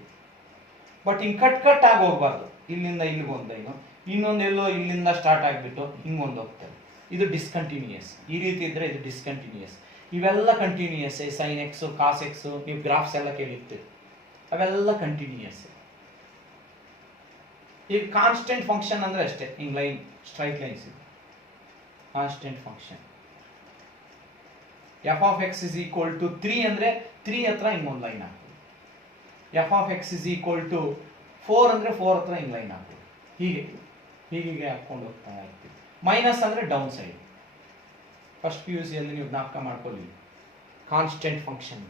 ಬಟ್ ಹಿಂಗೆ ಕಟ್ ಆಗಿ ಹೋಗ್ಬಾರ್ದು. ಇಲ್ಲಿಂದ ಇಲ್ಲಿಗೆ ಒಂದು ಲೈನು, ಇನ್ನೊಂದು ಎಲ್ಲೋ ಇಲ್ಲಿಂದ ಸ್ಟಾರ್ಟ್ ಆಗಿಬಿಟ್ಟು ಹಿಂಗೊಂದು ಹೋಗ್ತಾರೆ, ಇದು ಡಿಸ್ಕಂಟಿನ್ಯೂಯಸ್. ಈ ರೀತಿ ಇದ್ದರೆ ಇದು ಡಿಸ್ಕಂಟಿನ್ಯೂಯಸ್. ಇವೆಲ್ಲ ಕಂಟಿನ್ಯೂಯಸ್. ಸೈನ್ ಎಕ್ಸು, ಕಾಸ್ ಎಕ್ಸು, ನೀವು ಗ್ರಾಫ್ಸ್ ಎಲ್ಲ ಕೇಳಿರ್ತೀರಿ, ಅವೆಲ್ಲ ಕಂಟಿನ್ಯೂಯಸ್. ಈಗ ಕಾನ್ಸ್ಟೆಂಟ್ ಫಂಕ್ಷನ್ ಅಂದರೆ ಅಷ್ಟೇ, ಹಿಂಗೆ ಲೈನ್ ಸ್ಟ್ರೈಟ್ ಲೈನ್ಸ್ ಇದೆ constant function. f of x is equal to 3 ಅಂದರೆ 3 ಹತ್ರ ಹಿಂಗೊಂದು ಲೈನ್ ಹಾಕ್ಬೋದು. f of x is equal to 4 ಅಂದರೆ 4 ಹತ್ರ ಹಿಂಗೆ ಲೈನ್ ಹಾಕ್ಬೋದು. ಹೀಗೆ ಹೀಗೆ ಹಾಕ್ಕೊಂಡು ಹೋಗ್ತಾ ಇರ್ತೀವಿ. ಮೈನಸ್ ಅಂದರೆ ಡೌನ್ ಸೈಡ್. ಫಸ್ಟ್ PUC ಯಲ್ಲಿ ನೀವು ಜ್ಞಾಪಕ ಮಾಡ್ಕೊಳ್ಳಿ, constant function.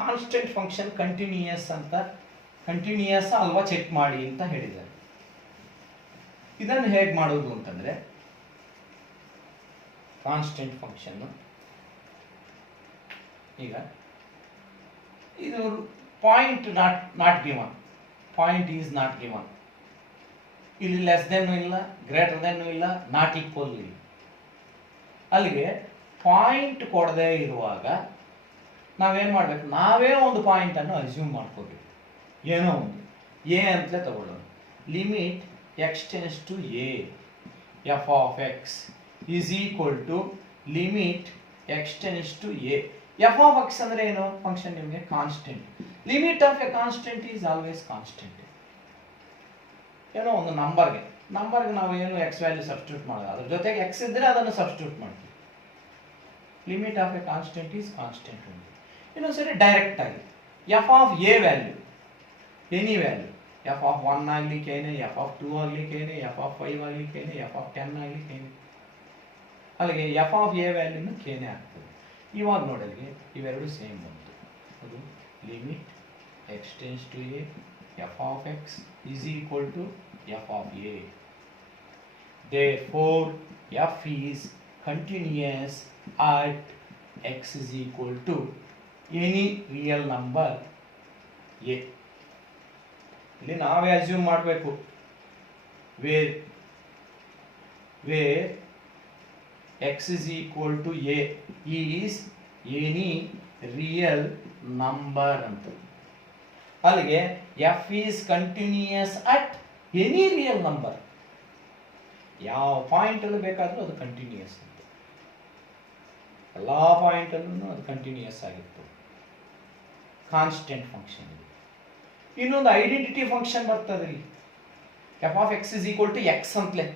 Constant function continuous ಅಂತ, ಕಂಟಿನ್ಯೂಯಸ್ ಅಲ್ವಾ ಚೆಕ್ ಮಾಡಿ ಅಂತ ಹೇಳಿದ್ದಾರೆ. ಇದನ್ನು ಹೇಗೆ ಮಾಡೋದು ಅಂತಂದರೆ, ಕಾನ್ಸ್ಟೆಂಟ್ ಫಂಕ್ಷನ್ ಈಗ ಇದು point not given, point is not given. ಇಲ್ಲಿ ಲೆಸ್ ದೆನ್ನು ಇಲ್ಲ, ಗ್ರೇಟರ್ ದೆನ್ನು ಇಲ್ಲ, ನಾಟ್ ಈಕ್ವಲ್ ಇಲ್ಲ. ಅಲ್ಲಿಗೆ ಪಾಯಿಂಟ್ ಕೊಡದೇ ಇರುವಾಗ ನಾವೇನು ಮಾಡಬೇಕು, ನಾವೇ ಒಂದು ಪಾಯಿಂಟನ್ನು ಅಸ್ಯೂಮ್ ಮಾಡ್ಕೋಬೇಕು. ಏನೋ ಒಂದು ಎ ಅಂತಲೇ ತಗೊಳ್ಳೋಣ. Limit x tends to a f of x is equal to limit x tends to a. f of x ಅಂದರೆ ಏನು ಫಂಕ್ಷನ್, ನಿಮಗೆ constant. Limit of a constant is always constant. ಏನೋ ಒಂದು ನಂಬರ್ಗೆ ನಾವು ಏನು ಎಕ್ಸ್ ವ್ಯಾಲ್ಯೂ ಸಬ್ಸ್ಟಿಟ್ಯೂಟ್ ಮಾಡೋದು, ಅದ್ರ ಜೊತೆಗೆ ಎಕ್ಸ್ ಇದ್ದರೆ ಅದನ್ನು ಸಬ್ಸ್ಟಿಟ್ಯೂಟ್ ಮಾಡ್ತೀವಿ. Limit of a constant is constant. ಇನ್ನೊಂದ್ಸರಿ ಡೈರೆಕ್ಟ್ ಆಗಿ f of a value, any value, f of 1 ಆಗ್ಲಿಕ್ಕೇನೆ, ಎಫ್ ಆಫ್ 2 ಆಗ್ಲಿಕ್ಕೇನೆ, ಎಫ್ ಆಫ್ 5 ಆಗ್ಲಿಕ್ಕೇನೆ, ಎಫ್ ಆಫ್ 10 ಆಗ್ಲಿಕ್ಕೇನೆ. ಅಲ್ಲಿಗೆ ಎಫ್ ಆಫ್ ಎ ವ್ಯಾಲ್ಯೂನು ಕೇನೆ ಆಗ್ತದೆ. ಇವಾಗ ನೋಡೋರಿಗೆ ಇವೆರಡು ಸೇಮ್ ಬಂತು. ಅದು limit x tends to a f of x is equal to f of a. Therefore f is continuous at x is equal to any real number a. ಇಲ್ಲಿ ನಾವೇ ಅಸ್ಯೂಮ್ ಮಾಡಬೇಕು, where x is equal to a is any real number ಅಂತ. ಅಲ್ಲಿಗೆ f is continuous at any real number. ಯಾವ ಪಾಯಿಂಟಲ್ಲೂ ಬೇಕಾದರೂ ಅದು continuous ಅಂತ, ಎಲ್ಲ ಪಾಯಿಂಟಲ್ಲೂ ಅದು ಕಂಟಿನ್ಯೂಯಸ್ ಆಗಿತ್ತು. Constant function. ಇನ್ನೊಂದು ಐಡೆಂಟಿಟಿ ಫಂಕ್ಷನ್ ಬರ್ತದೆ ಇಲ್ಲಿ, f of x is equal to x ಅಂತಲೇ.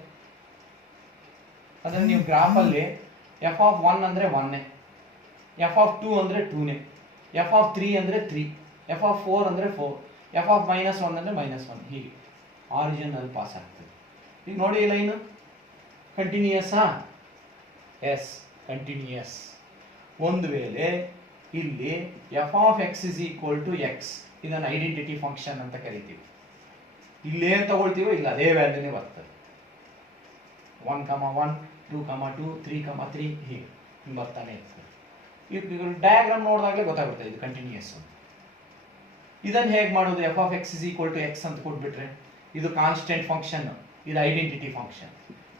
ಅದನ್ನು ನೀವು ಗ್ರಾಫಲ್ಲಿ ಎಫ್ ಆಫ್ 1 ಅಂದರೆ 1ನೇ, ಎಫ್ ಆಫ್ 2 ಅಂದರೆ 2ನೇ, ಎಫ್ ಆಫ್ 3 ಅಂದರೆ 3, ಎಫ್ ಆಫ್ 4 ಅಂದರೆ 4, ಎಫ್ ಆಫ್ -1 ಅಂದರೆ -1. ಹೀಗೆ ಆರಿಜಿನಲ್ಲಿ ಪಾಸ್ ಆಗ್ತದೆ. ಈಗ ನೋಡಿ ಈ ಲೈನು ಕಂಟಿನ್ಯೂಯಸ್ಸಾ? S, continuous. ಒಂದು ವೇಳೆ ಇಲ್ಲಿ f of x is equal to x, ಇದನ್ನು ಐಡೆಂಟಿಟಿ ಫಂಕ್ಷನ್ ಅಂತ ಕರಿತೀವಿ. ಇಲ್ಲೇನು ತಗೊಳ್ತೀವೋ ಇಲ್ಲ ಅದೇ ವ್ಯಾಲ್ಯೂನೇ ಬರ್ತದೆ. 1,1, 2,2, 3,3 ಹೀಗೆ ಬರ್ತಾನೆ ಇರ್ತದೆ. ಈಗ ಡಯಾಗ್ರಾಮ್ ನೋಡಿದಾಗಲೇ ಗೊತ್ತಾಗುತ್ತೆ ಇದು ಕಂಟಿನ್ಯೂಯಸ್. ಇದನ್ನು ಹೇಗೆ ಮಾಡೋದು? F of x is equal to x ಅಂತ ಕೊಟ್ಬಿಟ್ರೆ ಇದು ಕಾನ್ಸ್ಟೆಂಟ್ ಫಂಕ್ಷನ್, ಇದು ಐಡೆಂಟಿಟಿ ಫಂಕ್ಷನ್.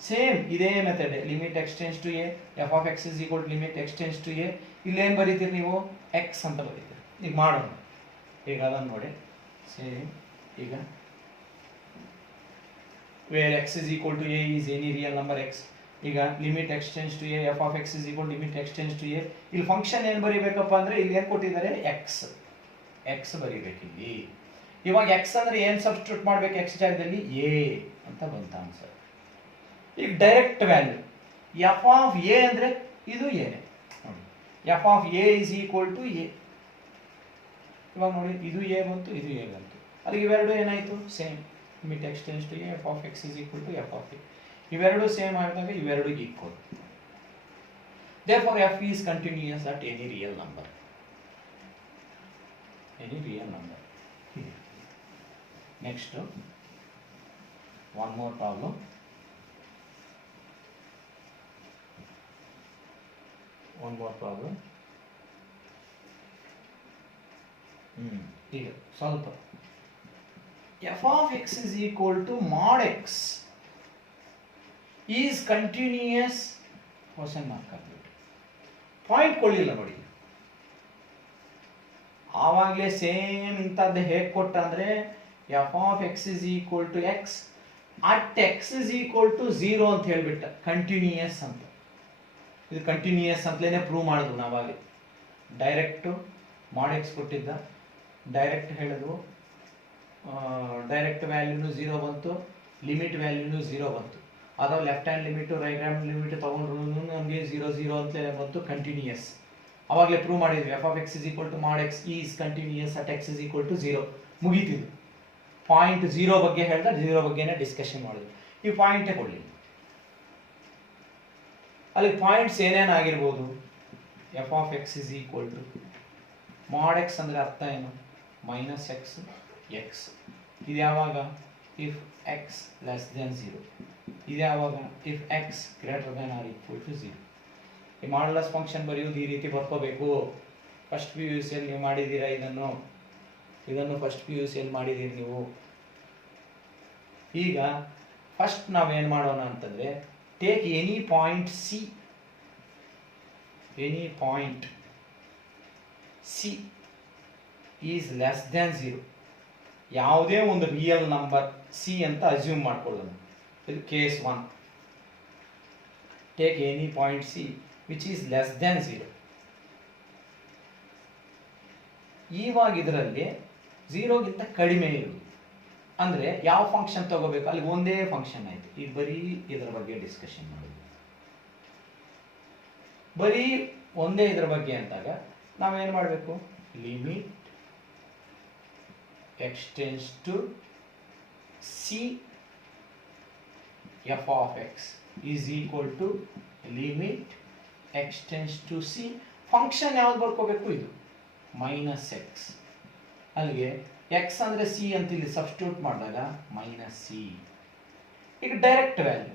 ಸೇಮ್ ಇದೇ method, limit x tends to a, f of x is equal to limit x tends to a. ಇಲ್ಲೇನು ಬರೀತೀರಿ ನೀವು? ಎಕ್ಸ್ ಅಂತ ಬರೀತೀರಿ. ಈಗ ಮಾಡೋಣ, ಈಗ ಅದನ್ನು ನೋಡಿ. ಸೇಮ್ ಈಗ where x is equal to a is any real number x. ಈಗ limit x tends to a, f of x is equal limit x tends to a. ಇಲ್ಲಿ ಫಂಕ್ಷನ್ ಏನು ಬರೀಬೇಕಪ್ಪ ಅಂದರೆ ಇಲ್ಲಿ ಏನು ಕೊಟ್ಟಿದ್ದಾರೆ? ಎಕ್ಸ್ ಬರೀಬೇಕು ಇಲ್ಲಿ. ಇವಾಗ ಎಕ್ಸ್ ಅಂದರೆ ಏನು ಸಬ್ಸ್ಟಿಟ್ಯೂಟ್ ಮಾಡಬೇಕು? ಎಕ್ಸ್ ಜಾಗದಲ್ಲಿ ಎ ಅಂತ ಬಂತ ಆನ್ಸರ್. ಈಗ direct value f of a ಅಂದರೆ ಇದು ಏನೇ ನೋಡಿ, f of a is equal to a. ಇವಾಗ ನೋಡಿ ಇದು ಎ ಬಂತು, ಇದು ಎ ಬಂತು. ಅಲ್ಲಿಗೆ ಇವೆರಡು ಏನಾಯಿತು? Same. Limit x tends to a, f of x is equal to f of a. ಇವೆರಡು ಸೇಮ್ ಆಗಿದಾಗ ಇವೆರಡು equal. Therefore f is continuous at any real number. Any real number. Next, one more problem. Here, solve. F of x is equal to mod x is continuous. Question mark ಹಾಕ್ಬಿಟ್ಟು point ಕೊಡಲಿಲ್ಲ ನೋಡಿ. ಆವಾಗಲೇ same ಇಂಥದ್ದು ಹೇಗೆ ಕೊಟ್ಟ ಅಂದರೆ f of x is equal to x at x is equal to 0 ಅಂತ ಹೇಳಿಬಿಟ್ಟ. Continuous ಅಂತ, ಇದು ಕಂಟಿನ್ಯೂಯಸ್ ಅಂತಲೇ ಪ್ರೂವ್ ಮಾಡಿದ್ವು ನಾವಾಗಲೇ. ಡೈರೆಕ್ಟು ಮಾಡ್ ಎಕ್ಸ್ ಕೊಟ್ಟಿದ್ದ, ಡೈರೆಕ್ಟ್ ಹೇಳಿದ್ವು, ಡೈರೆಕ್ಟ್ ವ್ಯಾಲ್ಯೂನು 0 ಬಂತು, ಲಿಮಿಟ್ ವ್ಯಾಲ್ಯೂನು 0 ಬಂತು. ಅಥವಾ left hand limit right hand limit ತೊಗೊಂಡ್ರು ನಮಗೆ 0 ಅಂತಲೇ ಬಂತು, ಕಂಟಿನ್ಯೂಯಸ್. ಅವಾಗಲೇ ಪ್ರೂವ್ ಮಾಡಿದ್ವಿ f of x is equal to mod x is continuous at x is equal to 0. ಮುಗೀತಿದ್ದು. ಪಾಯಿಂಟ್ 0 ಬಗ್ಗೆ ಹೇಳಿದ್ರೆ 0 ಬಗ್ಗೆನೇ ಡಿಸ್ಕಷನ್ ಮಾಡಿದ್ವಿ. ಈ ಪಾಯಿಂಟೇ ಕೊಡಲಿಲ್ಲ. ಅಲ್ಲಿ ಪಾಯಿಂಟ್ಸ್ ಏನೇನಾಗಿರ್ಬೋದು? F of x is equal to mod x ಅಂದರೆ ಅರ್ಥ ಏನು? Minus x x. ಇದು ಯಾವಾಗ? If x less than 0. ಇದು ಯಾವಾಗ? If x greater than or equal to 0. ಈ ಮಾಡ್ಯುಲಸ್ ಫಂಕ್ಷನ್ ಬರೆಯೋದು ಈ ರೀತಿ ಬರ್ಕೋಬೇಕು. ಫಸ್ಟ್ ಪಿ ಯು ಸಿಯಲ್ಲಿ ನೀವು ಮಾಡಿದ್ದೀರಾ ಇದನ್ನು ಫಸ್ಟ್ ಪಿ ಯು ಸಿಯಲ್ಲಿ ಮಾಡಿದ್ದೀರಿ ನೀವು. ಈಗ ಫಸ್ಟ್ ನಾವೇನು ಮಾಡೋಣ ಅಂತಂದರೆ, take any point C, any point C is less than 0. ಯಾವುದೇ ಒಂದು ರಿಯಲ್ ನಂಬರ್ ಸಿ ಅಂತ ಅಸ್ಯೂಮ್ ಮಾಡ್ಕೊಳ್ಳೋಣ. ಇದು case 1. Take any point C which is less than 0. ಇವಾಗ ಇದರಲ್ಲಿ 0ಗಿಂತ ಕಡಿಮೆ ಇರುವುದು ಅಂದರೆ ಯಾವ ಫಂಕ್ಷನ್ ತಗೋಬೇಕು? ಅಲ್ಲಿ ಒಂದೇ ಫಂಕ್ಷನ್ ಆಯಿತು. ಈಗ ಬರೀ ಇದರ ಬಗ್ಗೆ ಡಿಸ್ಕಷನ್ ಮಾಡೋದು. ಬರೀ ಒಂದೇ ಇದರ ಬಗ್ಗೆ ಅಂತಾಗ ನಾವೇನು ಮಾಡಬೇಕು? Limit x tends to C f of x is equal to limit x tends to c. Function ಯಾವ್ದು ಬರ್ಕೋಬೇಕು? ಇದು ಮೈನಸ್ ಎಕ್ಸ್. ಅಲ್ಲಿಗೆ ಎಕ್ಸ್ ಅಂದರೆ ಸಿ ಅಂತ ಇಲ್ಲಿ ಸಬ್ಸ್ಟಿಟ್ಯೂಟ್ ಮಾಡಿದಾಗ ಮೈನಸ್ ಸಿ. ಈಗ direct value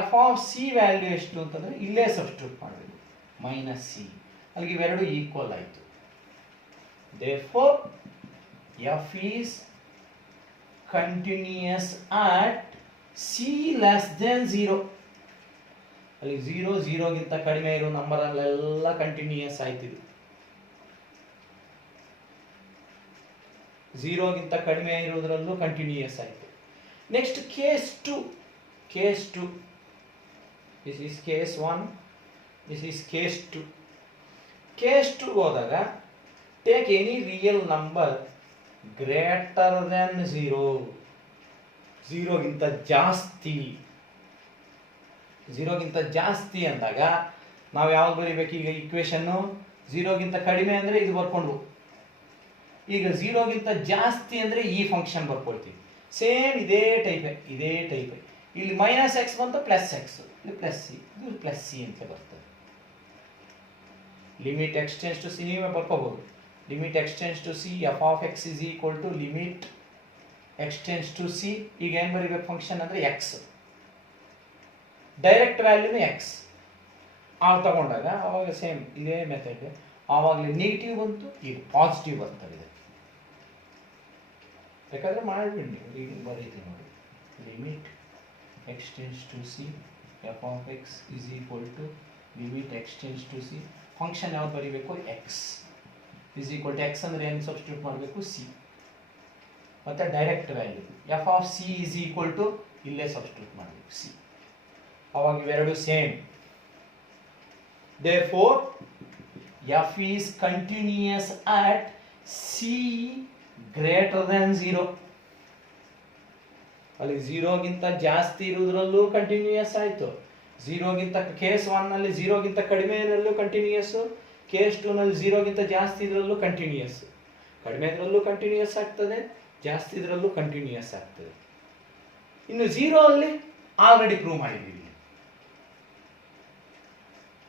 f of c value ಎಷ್ಟು ಅಂತಂದರೆ ಇಲ್ಲೇ ಸಬ್ಸ್ಟಿಟ್ಯೂಟ್ ಮಾಡಬೇಕು, ಮೈನಸ್ ಸಿ. ಅಲ್ಲಿಗೆ ಇವೆರಡು ಈಕ್ವಲ್ ಆಯಿತು. Therefore f is continuous at c less than 0. ಅಲ್ಲಿ 0ಗಿಂತ ಕಡಿಮೆ ಇರೋ ನಂಬರ್ ಅಲ್ಲೆಲ್ಲ ಕಂಟಿನ್ಯೂಯಸ್ ಆಯ್ತಿದೆ. 0ಗಿಂತ ಕಡಿಮೆ ಇರೋದ್ರಲ್ಲೂ ಕಂಟಿನ್ಯೂಯಸ್ ಆಯಿತು. Next case 2. This is case 1, this is case 2. Case 2 ಹೋದಾಗ take any real number greater than 0. 0ಗಿಂತ ಜಾಸ್ತಿ ಅಂದಾಗ ನಾವು ಯಾವ್ದು ಬರೀಬೇಕು? ಈಗ ಇಕ್ವೇಶನ್ನು 0ಗಿಂತ ಕಡಿಮೆ ಅಂದರೆ ಇದು ಬರ್ಕೊಂಡು, ಈಗ 0ಗಿಂತ ಜಾಸ್ತಿ ಅಂದರೆ ಈ ಫಂಕ್ಷನ್ ಬರ್ಕೊಳ್ತೀವಿ. ಸೇಮ್ ಇದೇ ಟೈಪೇ. ಇಲ್ಲಿ ಮೈನಸ್ ಎಕ್ಸ್ ಬಂತು, ಪ್ಲಸ್ ಎಕ್ಸ್, ಇದು ಪ್ಲಸ್ ಸಿ, ಇದು ಪ್ಲಸ್ ಸಿ ಅಂತ ಬರ್ತದೆ. ಲಿಮಿಟ್ ಎಕ್ಸ್ಟೆನ್ಸ್ ಟು ಸಿ ನೀವೇ ಬರ್ಕೋಬಹುದು. Limit x tends to C f of x is equal to limit x tends to C. ಈಗ ಏನು ಬರೀಬೇಕು ಫಂಕ್ಷನ್ ಅಂದರೆ ಎಕ್ಸ್, ಡೈರೆಕ್ಟ್ ವ್ಯಾಲ್ಯೂನು ಎಕ್ಸ್ ತಗೊಂಡಾಗ ಅವಾಗ ಸೇಮ್ ಇದೇ ಮೆಥಡ್. ಆವಾಗಲೇ ನೆಗೆಟಿವ್ ಬಂತು, ಈಗ ಪಾಸಿಟಿವ್ ಬರ್ತದೆ. ಬೇಕಾದ್ರೆ ಮಾಡಿಬಿಡಿ ನೀವು, ಈಗ ಬರೀತೀವಿ ನೋಡಿ. Limit x tends to C f of x is equal to limit x tends to c. Function ಯಾವ್ದು ಬರೀಬೇಕು? X is equal to X ಅಂದರೆ ಏನು ಸಬ್ಸ್ಟಿಟ್ಯೂಟ್ ಮಾಡಬೇಕು? ಸಿ. ಮತ್ತು direct value f of C is equal to ಇಲ್ಲೇ ಸಬ್ಸ್ಟಿಟ್ಯೂಟ್ ಮಾಡಬೇಕು, C. ಅವಾಗ ಇವೆರಡು same. Therefore, f is continuous at c greater than 0. ಅಲ್ಲಿ 0ಗಿಂತ ಜಾಸ್ತಿ ಇರುವುದರಲ್ಲೂ ಕಂಟಿನ್ಯೂಯಸ್ ಆಯಿತು. 0ಗಿಂತ ಕೇಸ್ 1 ನಲ್ಲಿ 0ಗಿಂತ ಕಡಿಮೆ ಇರಲು ಕಂಟಿನ್ಯೂಯಸ್, ಕೇಸ್ 2 ನಲ್ಲಿ 0ಗಿಂತ ಜಾಸ್ತಿ ಇದರಲ್ಲೂ ಕಂಟಿನ್ಯೂಯಸ್. ಕಡಿಮೆ ಇದರಲ್ಲೂ ಕಂಟಿನ್ಯೂಯಸ್ ಆಗ್ತದೆ, ಜಾಸ್ತಿ ಇದರಲ್ಲೂ ಕಂಟಿನ್ಯೂಯಸ್ ಆಗ್ತದೆ. ಇನ್ನು 0 ಅಲ್ಲಿ ಆಲ್ರೆಡಿ ಪ್ರೂವ್ ಮಾಡಿದ್ದೀವಿ.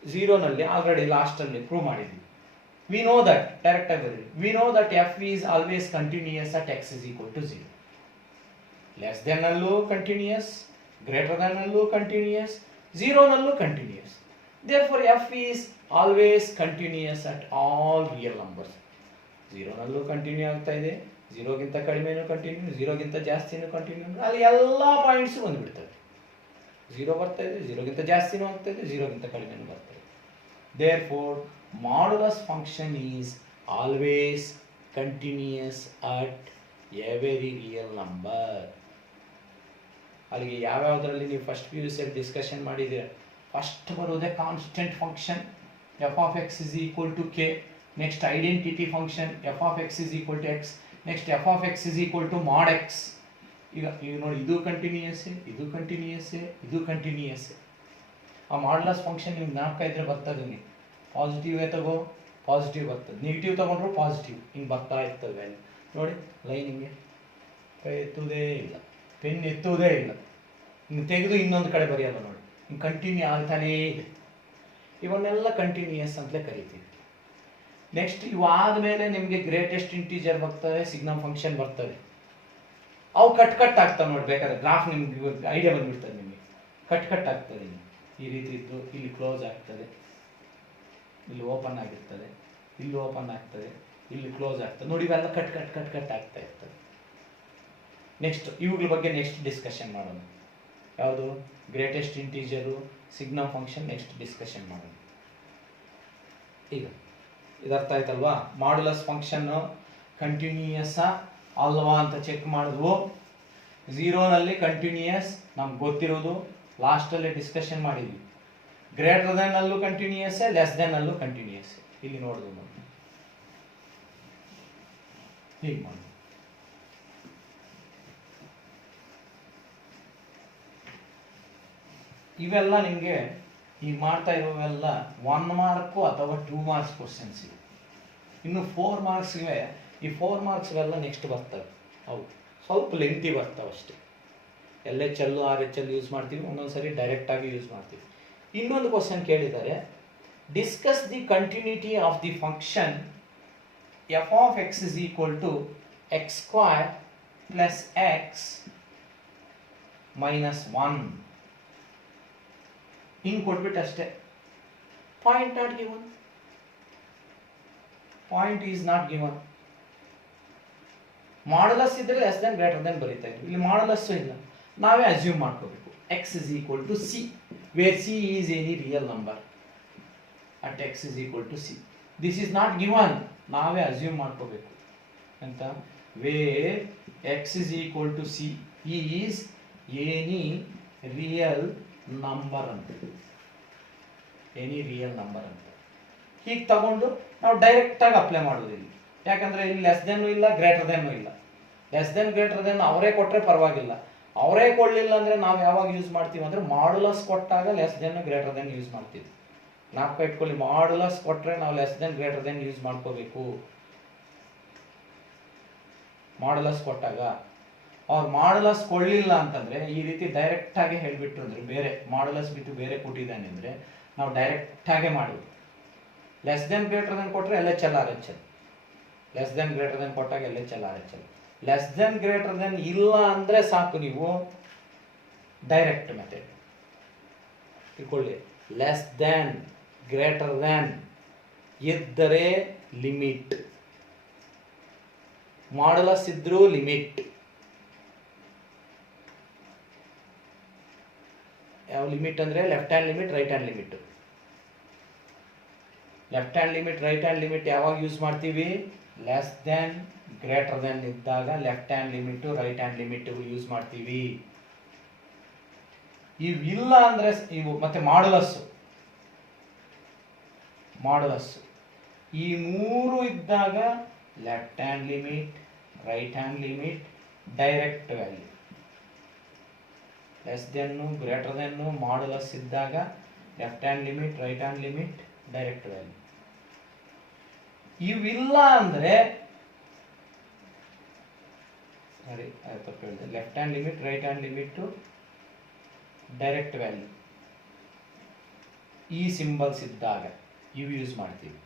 0 ನಲ್ಲಿ ಆಲ್ರೆಡಿ ಲಾಸ್ಟ್ ಅಲ್ಲಿ ಪ್ರೂವ್ ಮಾಡಿದ್ವಿ. ವಿ ನೋ ದಟ್, ಡೈರೆಕ್ಟ್ ಆಗಿ ಬರೀರಿ. We know that f is always continuous at x is equal to 0. Less than ಅಲ್ಲೂ ಕಂಟಿನ್ಯೂಯಸ್, ಗ್ರೇಟರ್ ದೆನ್ ಅಲ್ಲೂ ಕಂಟಿನ್ಯೂಯಸ್, 0 ನಲ್ಲೂ continuous. Therefore f is always continuous at all real numbers. 0 ನಲ್ಲೂ continue ಆಗ್ತಾ ಇದೆ, 0ಗಿಂತ ಕಡಿಮೆನೂ continue, 0ಗಿಂತ ಜಾಸ್ತಿನೂ continue, ಅಲ್ಲಿ ಎಲ್ಲ points ಬಂದ್ಬಿಡ್ತವೆ. 0 ಬರ್ತಾ ಇದೆ, 0ಗಿಂತ ಜಾಸ್ತಿನೂ ಆಗ್ತಾ ಇದೆ, 0ಗಿಂತ ಕಡಿಮೆನೂ ಬರ್ತಾ ಇದೆ. Therefore, modulus function is always continuous at every real number. ಅಲ್ಲಿಗೆ ಯಾವ್ಯಾವುದರಲ್ಲಿ ನೀವು ಫಸ್ಟ್ PUC ಡಿಸ್ಕಷನ್ ಮಾಡಿದ್ದೀರ? ಫಸ್ಟ್ ಬರೋದೇ constant function f of x is equal to k. Next identity function f of x is equal to x. Next f of x is equal to mod x. ಈಗ ನೋಡಿ, ಇದು continuous, ಇದು continuous, ಇದು continuous. ಆ modulus function ನಿಮ್ಗೆ ಜ್ಞಾಪಕ ಇದ್ರೆ ಬರ್ತದೆ. ನೀವು ಪಾಸಿಟಿವ್ ತಗೋ, ಪಾಸಿಟಿವ್ ಬರ್ತದೆ, ನೆಗೆಟಿವ್ ತಗೊಂಡ್ರು ಪಾಸಿಟಿವ್, ಹಿಂಗೆ ಬರ್ತಾ ಇರ್ತದೆ ವ್ಯಾಲ್ಯೂ. ನೋಡಿ ಲೈನ್ ಹಿಂಗೆ ಕೈ ಎತ್ತುವುದೇ ಇಲ್ಲ, ಪೆನ್ ಎತ್ತುವುದೇ ಇಲ್ಲ, ಹಿಂಗೆ ತೆಗೆದು ಇನ್ನೊಂದು ಕಡೆ ಬರೆಯೋದು ನೋಡಿ, ಹಿಂಗೆ ಕಂಟಿನ್ಯೂ ಆಗ್ತಾನೇ ಇದೆ. ಇವನ್ನೆಲ್ಲ ಕಂಟಿನ್ಯೂಯಸ್ ಅಂತಲೇ ಕರಿತೀವಿ. ನೆಕ್ಸ್ಟ್ ಇವಾದ ಮೇಲೆ ನಿಮಗೆ ಗ್ರೇಟೆಸ್ಟ್ ಇಂಟೀಜರ್ ಬರ್ತದೆ, ಸಿಗ್ನಮ್ ಫಂಕ್ಷನ್ ಬರ್ತದೆ. ಅವು ಕಟ್ ಆಗ್ತವೆ ನೋಡಿ. ಬೇಕಾದ್ರೆ ಗ್ರಾಫ್ ನಿಮ್ಗೆ ಐಡಿಯಾ ಬಂದ್ಬಿಡ್ತದೆ. ನಿಮಗೆ ಕಟ್ ಆಗ್ತದೆ. ಈ ರೀತಿ ಇದ್ದು ಇಲ್ಲಿ ಕ್ಲೋಸ್ ಆಗ್ತದೆ, ಇಲ್ಲಿ ಓಪನ್ ಆಗಿರ್ತದೆ, ಇಲ್ಲಿ ಓಪನ್ ಆಗ್ತದೆ, ಇಲ್ಲಿ ಕ್ಲೋಸ್ ಆಗ್ತದೆ ನೋಡಿ. ಇವೆಲ್ಲ ಕಟ್ ಆಗ್ತಾ ಇರ್ತದೆ. ನೆಕ್ಸ್ಟ್ ಇವುಗಳ ಬಗ್ಗೆ ನೆಕ್ಸ್ಟ್ ಡಿಸ್ಕಷನ್ ಮಾಡೋಣ. ಯಾವುದು? Greatest integer, ಸಿಗ್ನಮ್ function next discussion ಮಾಡೋಣ. ಈಗ ಇದರ್ಥ ಆಯ್ತಲ್ವಾ? ಮಾಡ್ಯುಲಸ್ ಫಂಕ್ಷನ್ ಕಂಟಿನ್ಯೂಯಸ್ ಅಲ್ವಾ ಅಂತ ಚೆಕ್ ಮಾಡಿದ್ವು. 0 ನಲ್ಲಿ ಕಂಟಿನ್ಯೂಯಸ್ ನಮ್ಗೆ ಗೊತ್ತಿರೋದು, ಲಾಸ್ಟಲ್ಲಿ ಡಿಸ್ಕಷನ್ ಮಾಡಿದ್ವಿ. ಗ್ರೇಟರ್ ದೆನ್ ಅಲ್ಲೂ ಕಂಟಿನ್ಯೂಯಸ್, ಲೆಸ್ ದೆನ್ ಅಲ್ಲೂ ಕಂಟಿನ್ಯೂಯಸ್. ಇಲ್ಲಿ ನೋಡಿದ್ವಿ ನೋಡಿ, ಹೀಗೆ ಮಾಡಿ. ಇವೆಲ್ಲ ನಿಮಗೆ ಈಗ ಮಾಡ್ತಾ ಇರೋವೆಲ್ಲ 1 ಮಾರ್ಕು ಅಥವಾ 2 ಮಾರ್ಕ್ಸ್ ಕ್ವಶನ್ಸ್ ಇವೆ. ಇನ್ನು 4 ಮಾರ್ಕ್ಸ್ ಇವೆ. ಈ 4 ಮಾರ್ಕ್ಸ್ ಇವೆಲ್ಲ ನೆಕ್ಸ್ಟ್ ಬರ್ತವೆ. ಅವು ಸ್ವಲ್ಪ ಲೆಂತಿ ಬರ್ತಾವೆ ಅಷ್ಟೇ. LHL RHL ಯೂಸ್ ಮಾಡ್ತೀವಿ, ಒಂದೊಂದ್ಸರಿ ಡೈರೆಕ್ಟ್ ಆಗಿ ಯೂಸ್ ಮಾಡ್ತೀವಿ. ಇನ್ನೊಂದು ಕ್ವಶನ್ ಕೇಳಿದ್ದಾರೆ, discuss the continuity of the function f of x is equal to x square plus x minus 1. ಹಿಂಗೆ ಕೊಟ್ಬಿಟ್ಟು ಅಷ್ಟೇ. Point not given, point is not given. Modulus ಇದ್ರೆ ಲೆಸ್ ದೆನ್ ಗ್ರೇಟರ್ ದೆನ್ ಬರೀತಾ ಇದ್ವಿ. ಇಲ್ಲಿ ಮಾಡ್ಯುಲಸ್ ಇಲ್ಲ, ನಾವೇ ಅಸ್ಯೂಮ್ ಮಾಡ್ಕೋಬೇಕು. X is equal to c, where c is any real number at x is equal to c. This is not given, ನಾವೇ assume ಮಾಡ್ಕೋಬೇಕು ಅಂತ. Where x is equal to c is any real number ಅಂತ, any real number ಅಂತ ಹೀಗೆ ತಗೊಂಡು ನಾವು ಡೈರೆಕ್ಟಾಗಿ apply ಮಾಡೋದಿಲ್ಲ. ಯಾಕಂದರೆ ಇಲ್ಲಿ ಲೆಸ್ ದೆನ್ನು ಇಲ್ಲ, ಗ್ರೇಟರ್ ದೆನ್ನು ಇಲ್ಲ. ಲೆಸ್ ದೆನ್ ಗ್ರೇಟರ್ ದೆನ್ ಅವರೇ ಕೊಟ್ಟರೆ ಪರವಾಗಿಲ್ಲ, ಅವರೇ ಕೊಡಲಿಲ್ಲ ಅಂದರೆ ನಾವು ಯಾವಾಗ ಯೂಸ್ ಮಾಡ್ತೀವಿ ಅಂದರೆ ಮಾಡ್ಯುಲಸ್ ಕೊಟ್ಟಾಗ less than greater then use ಮಾಡ್ತೀವಿ. ಜ್ಞಾಪಕ ಇಟ್ಕೊಳ್ಳಿ, ಮಾಡ್ಯುಲಸ್ ಕೊಟ್ಟರೆ ನಾವು less than greater then use ಮಾಡ್ಕೋಬೇಕು. ಮಾಡ್ಯುಲಸ್ ಕೊಟ್ಟಾಗ ಅವ್ರು ಮಾಡ್ಯುಲಸ್ ಕೊಳ್ಳಿಲ್ಲ ಅಂತಂದ್ರೆ ಈ ರೀತಿ ಡೈರೆಕ್ಟ್ ಆಗಿ ಹೇಳ್ಬಿಟ್ರು ಅಂದ್ರೆ, ಬೇರೆ ಮಾಡ್ಯುಲಸ್ ಬಿಟ್ಟು ಬೇರೆ ಕೊಟ್ಟಿದ್ದಾನೆ ಅಂದ್ರೆ ನಾವು ಡೈರೆಕ್ಟ್ ಆಗೇ ಮಾಡುದು. ಲೆಸ್ ದೆನ್ ಗ್ರೇಟರ್ ದೆನ್ ಕೊಟ್ಟರೆ LHL-RHL, less than greater than ಕೊಟ್ಟಾಗ LHL-RHL. Less than greater than ಇಲ್ಲ ಅಂದ್ರೆ ಸಾಕು, ನೀವು ಡೈರೆಕ್ಟ್ ಮೆಥಡ್ ತಿಳ್ಕೊಳ್ಳಿ. ಲೆಸ್ ದೆನ್ ಗ್ರೇಟರ್ ದೆನ್ ಇದ್ದರೆ ಲಿಮಿಟ್, ಮಾಡ್ಯುಲಸ್ ಇದ್ರೂ ಲಿಮಿಟ್. ಯಾವ ಲಿಮಿಟ್ ಅಂದ್ರೆ left hand limit, right hand limit. Left hand limit, right hand limit ಯಾವಾಗ ಯೂಸ್ ಮಾಡ್ತೀವಿ? ಲೆಸ್ ದೆನ್ ಗ್ರೇಟರ್ ದೆನ್ ಇದ್ದಾಗ left hand limit, right hand limit use ಮಾಡ್ತೀವಿ. ಇವಿಲ್ಲ ಅಂದ್ರೆ ಇವು ಮತ್ತೆ ಮಾಡ್ಯುಲಸ್ ಈ ಮೂರು ಇದ್ದಾಗ left hand limit, right hand limit, direct value. Less ದೆನ್ನು, ಗ್ರೇಟರ್ ದೆನ್ನು, ಮಾಡ್ಯುಲಸ್ ಇದ್ದಾಗ left hand limit, right hand limit, direct value. ಇವಿಲ್ಲ ಅಂದ್ರೆ ನೋಡಿ, ತಪ್ಪು ಹೇಳಿದೆ. Left hand limit, right hand limit, direct value ಈ ಸಿಂಬಲ್ಸ್ ಇದ್ದಾಗ ಇವು ಯೂಸ್ ಮಾಡ್ತೀವಿ.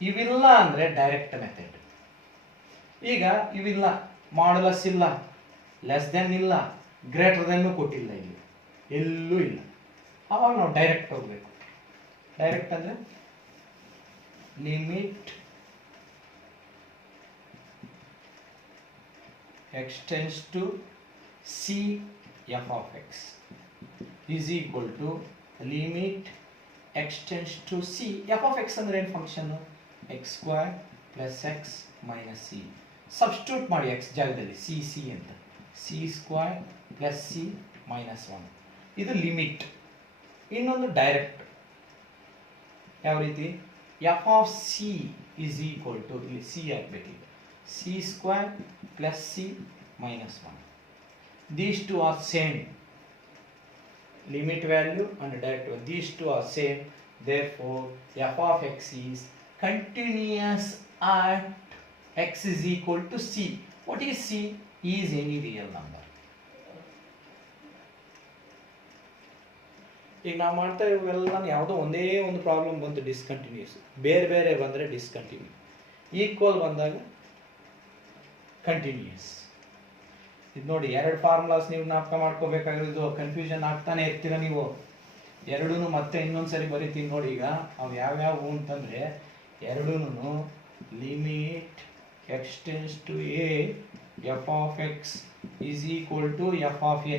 ಇವಿಲ್ಲ ಅಂದ್ರೆ ಡೈರೆಕ್ಟ್ ಮೆಥಡ್. ಈಗ ಇವಿಲ್ಲ, ಮಾಡ್ಯುಲಸ್ ಇಲ್ಲ, ಲೆಸ್ ದೆನ್ ಇಲ್ಲ, ಗ್ರೇಟರ್ ದೆನ್ ಕೊಟ್ಟಿಲ್ಲ, ಇಲ್ಲಿ ಎಲ್ಲೂ ಇಲ್ಲ, ಅವಾಗ ನಾವು ಡೈರೆಕ್ಟ್ ಹೋಗ್ಬೇಕು. ಡೈರೆಕ್ಟ್ ಅಂದ್ರೆ limit extends to c f of x is equal to limit extends to c f of x ಅಂದ್ರೆ ಏನು function? x square plus x minus c. Substitute ಮಾಡಿ x ಜಾಗದಲ್ಲಿ c ಅಂತ, c square plus c minus 1. ಇದು limit. ಇನ್ನೊಂದು direct. ಯಾವ ರೀತಿ? f of c is equal to, ಇಲ್ಲಿ c ಆಗಬೇಕಿದೆ, c square plus c minus 1. These two are same. Limit value and direct value. These two are same. Therefore, f of x is continuous at x is equal to c. What is c? Is any real number. ಈಗ ನಾವು ಮಾಡ್ತಾ ಇವೆಲ್ಲ ಯಾವುದೋ ಒಂದೇ ಒಂದು problem ಬಂತು discontinuous, ಬೇರೆ ಬೇರೆ ಬಂದರೆ ಡಿಸ್ಕಂಟಿನ್ಯೂ, ಈಕ್ವಲ್ ಬಂದಾಗ ಕಂಟಿನ್ಯೂಸ್. ಇದು ನೋಡಿ, ಎರಡು ಫಾರ್ಮುಲಾಸ್ ನೀವು ಜ್ಞಾಪಕ ಮಾಡ್ಕೋಬೇಕಾಗಿರೋದು. ಕನ್ಫ್ಯೂಷನ್ ಆಗ್ತಾನೆ ಇರ್ತೀರ ನೀವು. ಎರಡೂ ಮತ್ತೆ ಇನ್ನೊಂದ್ಸರಿ ಬರೀತೀನಿ ನೋಡಿ. ಈಗ ಅವು ಯಾವ್ಯಾವು ಅಂತಂದರೆ ಎರಡೂ limit x tends to a f of x is equal to f of a.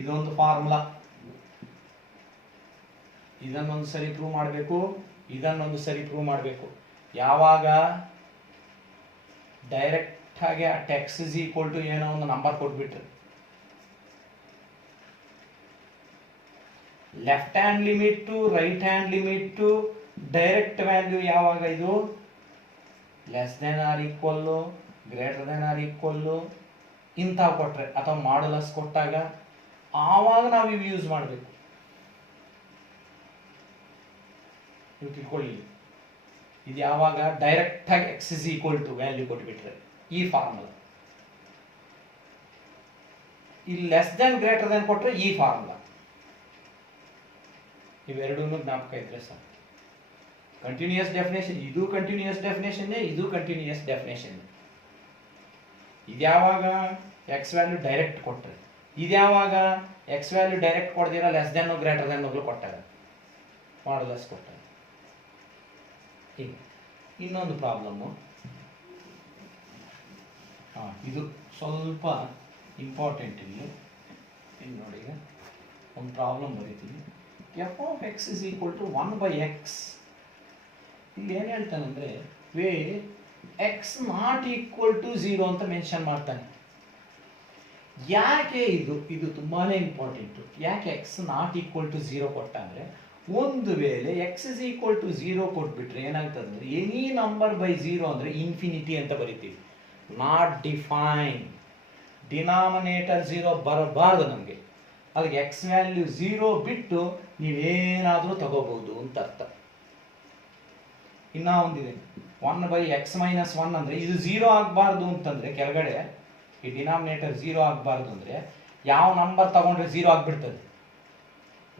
ಇದೊಂದು ಫಾರ್ಮುಲಾ. ಇದನ್ನೊಂದು ಸರಿ ಪ್ರೂವ್ ಮಾಡಬೇಕು, ಇದನ್ನೊಂದು ಸರಿ ಪ್ರೂವ್ ಮಾಡಬೇಕು. ಯಾವಾಗ ಡೈರೆಕ್ಟ್ ಹಾಗೆ ಎಕ್ಸ್ ಇಸ್ ಈಕ್ವಲ್ ಟು ಏನೋ ಒಂದು ನಂಬರ್ ಕೊಟ್ಬಿಟ್ರೆ, left hand limit, right hand limit, direct value ಯಾವಾಗ ಇದು less than or equal, greater than or equal ಇಂಥ ಕೊಟ್ರೆ ಅಥವಾ ಮಾಡ್ಯುಲಸ್ ಕೊಟ್ಟಾಗ ಆವಾಗ ನಾವು ಇವು ಯೂಸ್ ಮಾಡಬೇಕು. ನೀವು ತಿಳ್ಕೊಳ್ಳಿ, ಇದು ಯಾವಾಗ ಡೈರೆಕ್ಟ್ ಆಗಿ x is equal to value ಕೊಟ್ಬಿಟ್ರೆ ಈ ಫಾರ್ಮುಲಾ, ಇಲ್ಲಿ ಲೆಸ್ ದೆನ್ ಗ್ರೇಟರ್ ದೆನ್ ಕೊಟ್ರೆ ಈ ಫಾರ್ಮುಲಾ. ಇವೆರಡೂ ಜ್ಞಾಪಕ ಇದ್ರೆ ಸಾಕು. ಕಂಟಿನ್ಯೂಯಸ್ ಡೆಫಿನೇಷನ್, ಇದು ಕಂಟಿನ್ಯೂಯಸ್ ಡೆಫಿನೇಷನ್, ಇದು ಕಂಟಿನ್ಯೂಯಸ್ ಡೆಫಿನೇಷನ್. ಇದ್ಯಾವಾಗ ಎಕ್ಸ್ ವ್ಯಾಲ್ಯೂ ಡೈರೆಕ್ಟ್ ಕೊಟ್ರೆ, ಇದ್ಯಾವಾಗ ಎಕ್ಸ್ ವ್ಯಾಲ್ಯೂ ಡೈರೆಕ್ಟ್ ಕೊಡ್ದಿರ ಲೆಸ್ ದೆನ್ ಗ್ರೇಟರ್ ದೆನ್ ಕೊಟ್ಟಾಗ ಮಾಡ್ಯುಲಸ್ ಕೊಟ್ಟಾಗ. ಹೀಗೆ ಇನ್ನೊಂದು ಪ್ರಾಬ್ಲಮ್ಮು, ಇದು ಸ್ವಲ್ಪ ಇಂಪಾರ್ಟೆಂಟ್. ಇಲ್ಲಿ ನೋಡಿ, ಈಗ ಒಂದು ಪ್ರಾಬ್ಲಮ್ ಬರೀತೀನಿ. F of x is equal to 1/x. ಇಲ್ಲಿ ಏನು ಹೇಳ್ತಾನೆ ಅಂದರೆ where x not equal to 0 ಅಂತ ಮೆನ್ಷನ್ ಮಾಡ್ತಾನೆ. ಯಾಕೆ ಇದು ತುಂಬಾ ಇಂಪಾರ್ಟೆಂಟು. ಯಾಕೆ ಎಕ್ಸ್ ನಾಟ್ ಈಕ್ವಲ್ ಟು 0 ಕೊಟ್ಟ ಅಂದರೆ, ಒಂದು ವೇಳೆ ಎಕ್ಸ್ ಇಸ್ ಈಕ್ವಲ್ ಟು 0 ಕೊಟ್ಬಿಟ್ರೆ ಏನಾಗ್ತದೆ ಅಂದರೆ, ಎನಿ ನಂಬರ್ ಬೈ 0 ಅಂದರೆ ಇನ್ಫಿನಿಟಿ ಅಂತ ಬರಿತೀವಿ. ನಾಟ್ ಡಿಫೈನ್, ಡಿನಾಮಿನೇಟರ್ 0 ಬರಬಾರ್ದು ನಮಗೆ. ಅದಕ್ಕೆ ಎಕ್ಸ್ ವ್ಯಾಲ್ಯೂ 0 ಬಿಟ್ಟು ನೀವೇನಾದರೂ ತಗೋಬಹುದು ಅಂತ ಅರ್ಥ. ಇನ್ನ ಒಂದಿದೆ 1/x-1 ಅಂದ್ರೆ ಇದು 0 ಆಗಬಾರ್ದು ಅಂತಂದ್ರೆ ಕೆಳಗಡೆ ಈ ಡಿನಾಮಿನೇಟರ್ 0 ಆಗಬಾರ್ದು ಅಂದ್ರೆ ಯಾವ ನಂಬರ್ ತಗೊಂಡ್ರೆ 0 ಆಗಿಬಿಡ್ತದೆ.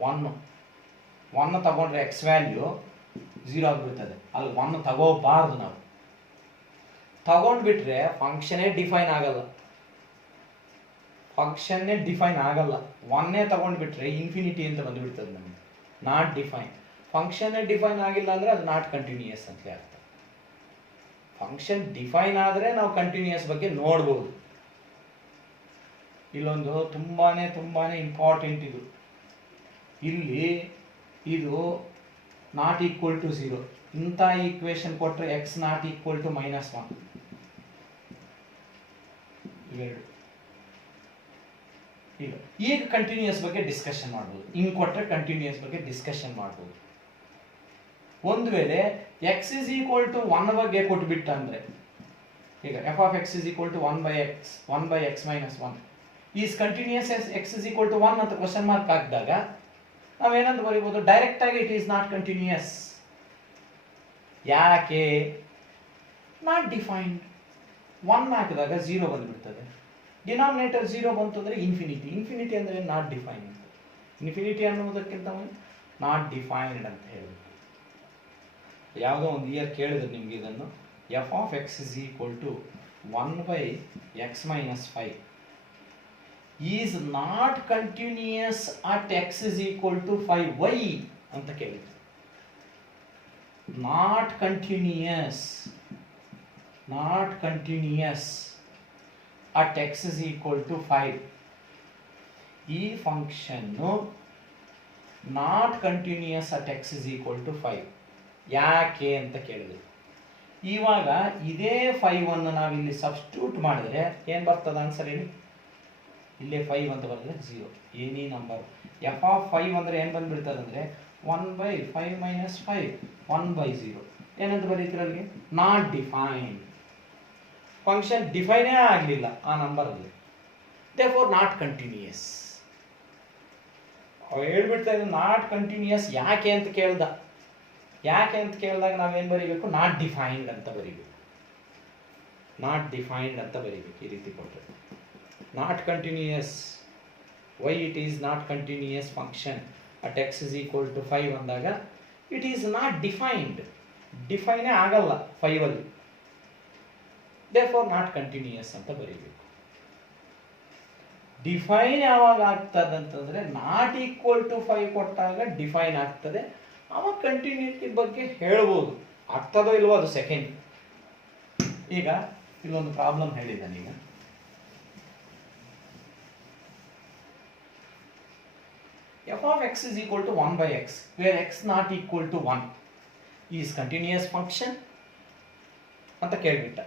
1 ತಗೊಂಡ್ರೆ ಎಕ್ಸ್ ವ್ಯಾಲ್ಯೂ 0 ಆಗಿಬಿಡ್ತದೆ. ಅಲ್ಲಿ 1 ತಗೋಬಾರ್ದು. ನಾವು ತಗೊಂಡ್ಬಿಟ್ರೆ ಫಂಕ್ಷನ್ನೇ ಡಿಫೈನ್ ಆಗಲ್ಲ. ಫಂಕ್ಷನ್ನೇ ಡಿಫೈನ್ ಆಗಲ್ಲ. 1 ತಗೊಂಡ್ಬಿಟ್ರೆ ಇನ್ಫಿನಿಟಿ ಅಂತ ಬಂದುಬಿಡ್ತದೆ ನಮಗೆ, ನಾಟ್ ಡಿಫೈನ್. ಫಂಕ್ಷನ್ನೇ ಡಿಫೈನ್ ಆಗಿಲ್ಲ ಅಂದ್ರೆ ಅದು ನಾಟ್ ಕಂಟಿನ್ಯೂಯಸ್ ಅಂತ ಅರ್ಥ. ಫಂಕ್ಷನ್ ಡಿಫೈನ್ ಆದರೆ ನಾವು ಕಂಟಿನ್ಯೂಯಸ್ ಬಗ್ಗೆ ನೋಡ್ಬೋದು. ಇಲ್ಲೊಂದು ತುಂಬಾನೇ ಇಂಪಾರ್ಟೆಂಟ್ ಇದು. ಇಲ್ಲಿ ಇದು ನಾಟ್ ಈಕ್ವಲ್ ಟು 0 ಇಂಥ ಈಕ್ವೇಶನ್ ಕೊಟ್ಟರೆ ಎಕ್ಸ್ ನಾಟ್ ಈಕ್ವಲ್ ಟು -1 ಇವೆರಡು. ಈಗ ಕಂಟಿನ್ಯೂಯಸ್ ಬಗ್ಗೆ ಡಿಸ್ಕಷನ್ ಮಾಡ್ಬೋದು. ಹಿಂಗೆ ಕೊಟ್ಟರೆ ಕಂಟಿನ್ಯೂಯಸ್ ಬಗ್ಗೆ ಡಿಸ್ಕಷನ್ ಮಾಡ್ಬೋದು. ಒಂದು ವೇಳೆ ಎಕ್ಸ್ ಇಸ್ ಈಕ್ವಲ್ ಟು 1 ಬಗ್ಗೆ ಕೊಟ್ಬಿಟ್ಟ ಅಂದ್ರೆ, ಈಗ f of x is equal to 1/x-1 is continuous as x is equal to 1 ಅಂತ ಕ್ವಶನ್ ಮಾರ್ಕ್ ಹಾಕಿದಾಗ ನಾವೇನಂತ ಬರೀಬಹುದು, ಡೈರೆಕ್ಟ್ ಆಗಿ ಇಟ್ ಈಸ್ ನಾಟ್ ಕಂಟಿನ್ಯೂಯಸ್. ಯಾಕೆ? Not defined. 1 ಹಾಕಿದಾಗ 0 ಬಂದ್ಬಿಡ್ತದೆ. ಡಿನಾಮಿನೇಟರ್ 0 ಬಂತು ಅಂದರೆ ಇನ್ಫಿನಿಟಿ ಅಂದರೆ ನಾಟ್ ಡಿಫೈನ್ಡ್. ಇನ್ಫಿನಿಟಿ ಅನ್ನೋದಕ್ಕಿಂತ ನಾಟ್ ಡಿಫೈನ್ಡ್ ಅಂತ ಹೇಳಬೇಕು. ಯಾವುದೋ ಒಂದು ಇಯರ್ ಕೇಳಿದ್ರೆ ನಿಮ್ಗೆ ಇದನ್ನು, f of x is equal to 1/x-5 is not continuous at x is equal to 5. Why ಅಂತ ಕೇಳಿದ್ರು. Not continuous at x is equal to 5. ಈ ಫಂಕ್ಷನ್ನು not continuous at x is equal to 5 ಯಾಕೆ ಅಂತ ಕೇಳಿದ್ರು. ಇವಾಗ ಇದೇ 5 ಅನ್ನು ನಾವು ಇಲ್ಲಿ ಸಬ್ಸ್ಟಿಟ್ಯೂಟ್ ಮಾಡಿದ್ರೆ ಏನು ಬರ್ತದೆ ಆನ್ಸರ್ ಹೇಳಿ? ಇಲ್ಲೇ 5 ಅಂತ ಬರ್ತದೆ 0. ಎನಿ ನಂಬರ್ ಎಫ್ ಆಫ್ 5 ಅಂದರೆ ಏನು ಬಂದ್ಬಿಡ್ತದೆ ಅಂದರೆ 1/5 - 5 1/0 ಏನಂತ ಬರೀತೀರ ಅಲ್ಲಿಗೆ? Not defined. ಫಂಕ್ಷನ್ ಡಿಫೈನೇ ಆಗಲಿಲ್ಲ ಆ ನಂಬರಲ್ಲಿ, ದೇರ್ಫೋರ್ ನಾಟ್ ಕಂಟಿನ್ಯೂಯಸ್. ಹೇಳ್ಬಿಡ್ತಾ ಇದ್ದ ನಾಟ್ ಕಂಟಿನ್ಯೂಯಸ್ ಯಾಕೆ ಅಂತ ಕೇಳಿದಾಗ ನಾವೇನು ಬರೀಬೇಕು? ನಾಟ್ ಡಿಫೈನ್ಡ್ ಅಂತ ಬರೀಬೇಕು. ಈ ರೀತಿ ಕೊಟ್ಟರೆ not continuous. Why it is not continuous function at x is equal to 5 ಅಂದಾಗ ಇಟ್ ಈಸ್ ನಾಟ್ ಡಿಫೈನ್ಡ್. ಡಿಫೈನೇ ಆಗಲ್ಲ 5 ಅಲ್ಲಿ, ದೇರ್ಫೋರ್ ನಾಟ್ ಕಂಟಿನ್ಯೂಯಸ್ ಅಂತ ಬರೀಬೇಕು. ಡಿಫೈನ್ ಯಾವಾಗ ಆಗ್ತದೆ ಅಂತಂದ್ರೆ ನಾಟ್ ಈಕ್ವಲ್ ಟು 5 ಕೊಟ್ಟಾಗ ಡಿಫೈನ್ ಆಗ್ತದೆ. ಅವಾಗ ಕಂಟಿನ್ಯೂಟಿ ಬಗ್ಗೆ ಹೇಳ್ಬೋದು. ಆಗ್ತದೋ ಇಲ್ವೋ ಅದು ಸೆಕೆಂಡ್. ಈಗ ಇಲ್ಲೊಂದು ಪ್ರಾಬ್ಲಮ್ ಹೇಳಿದ್ದಾನೆ. ಈಗ f of x is equal to 1/x where x not equal to 1 is continuous function ಅಂತ ಕೇಳ್ಬಿಟ್ಟ.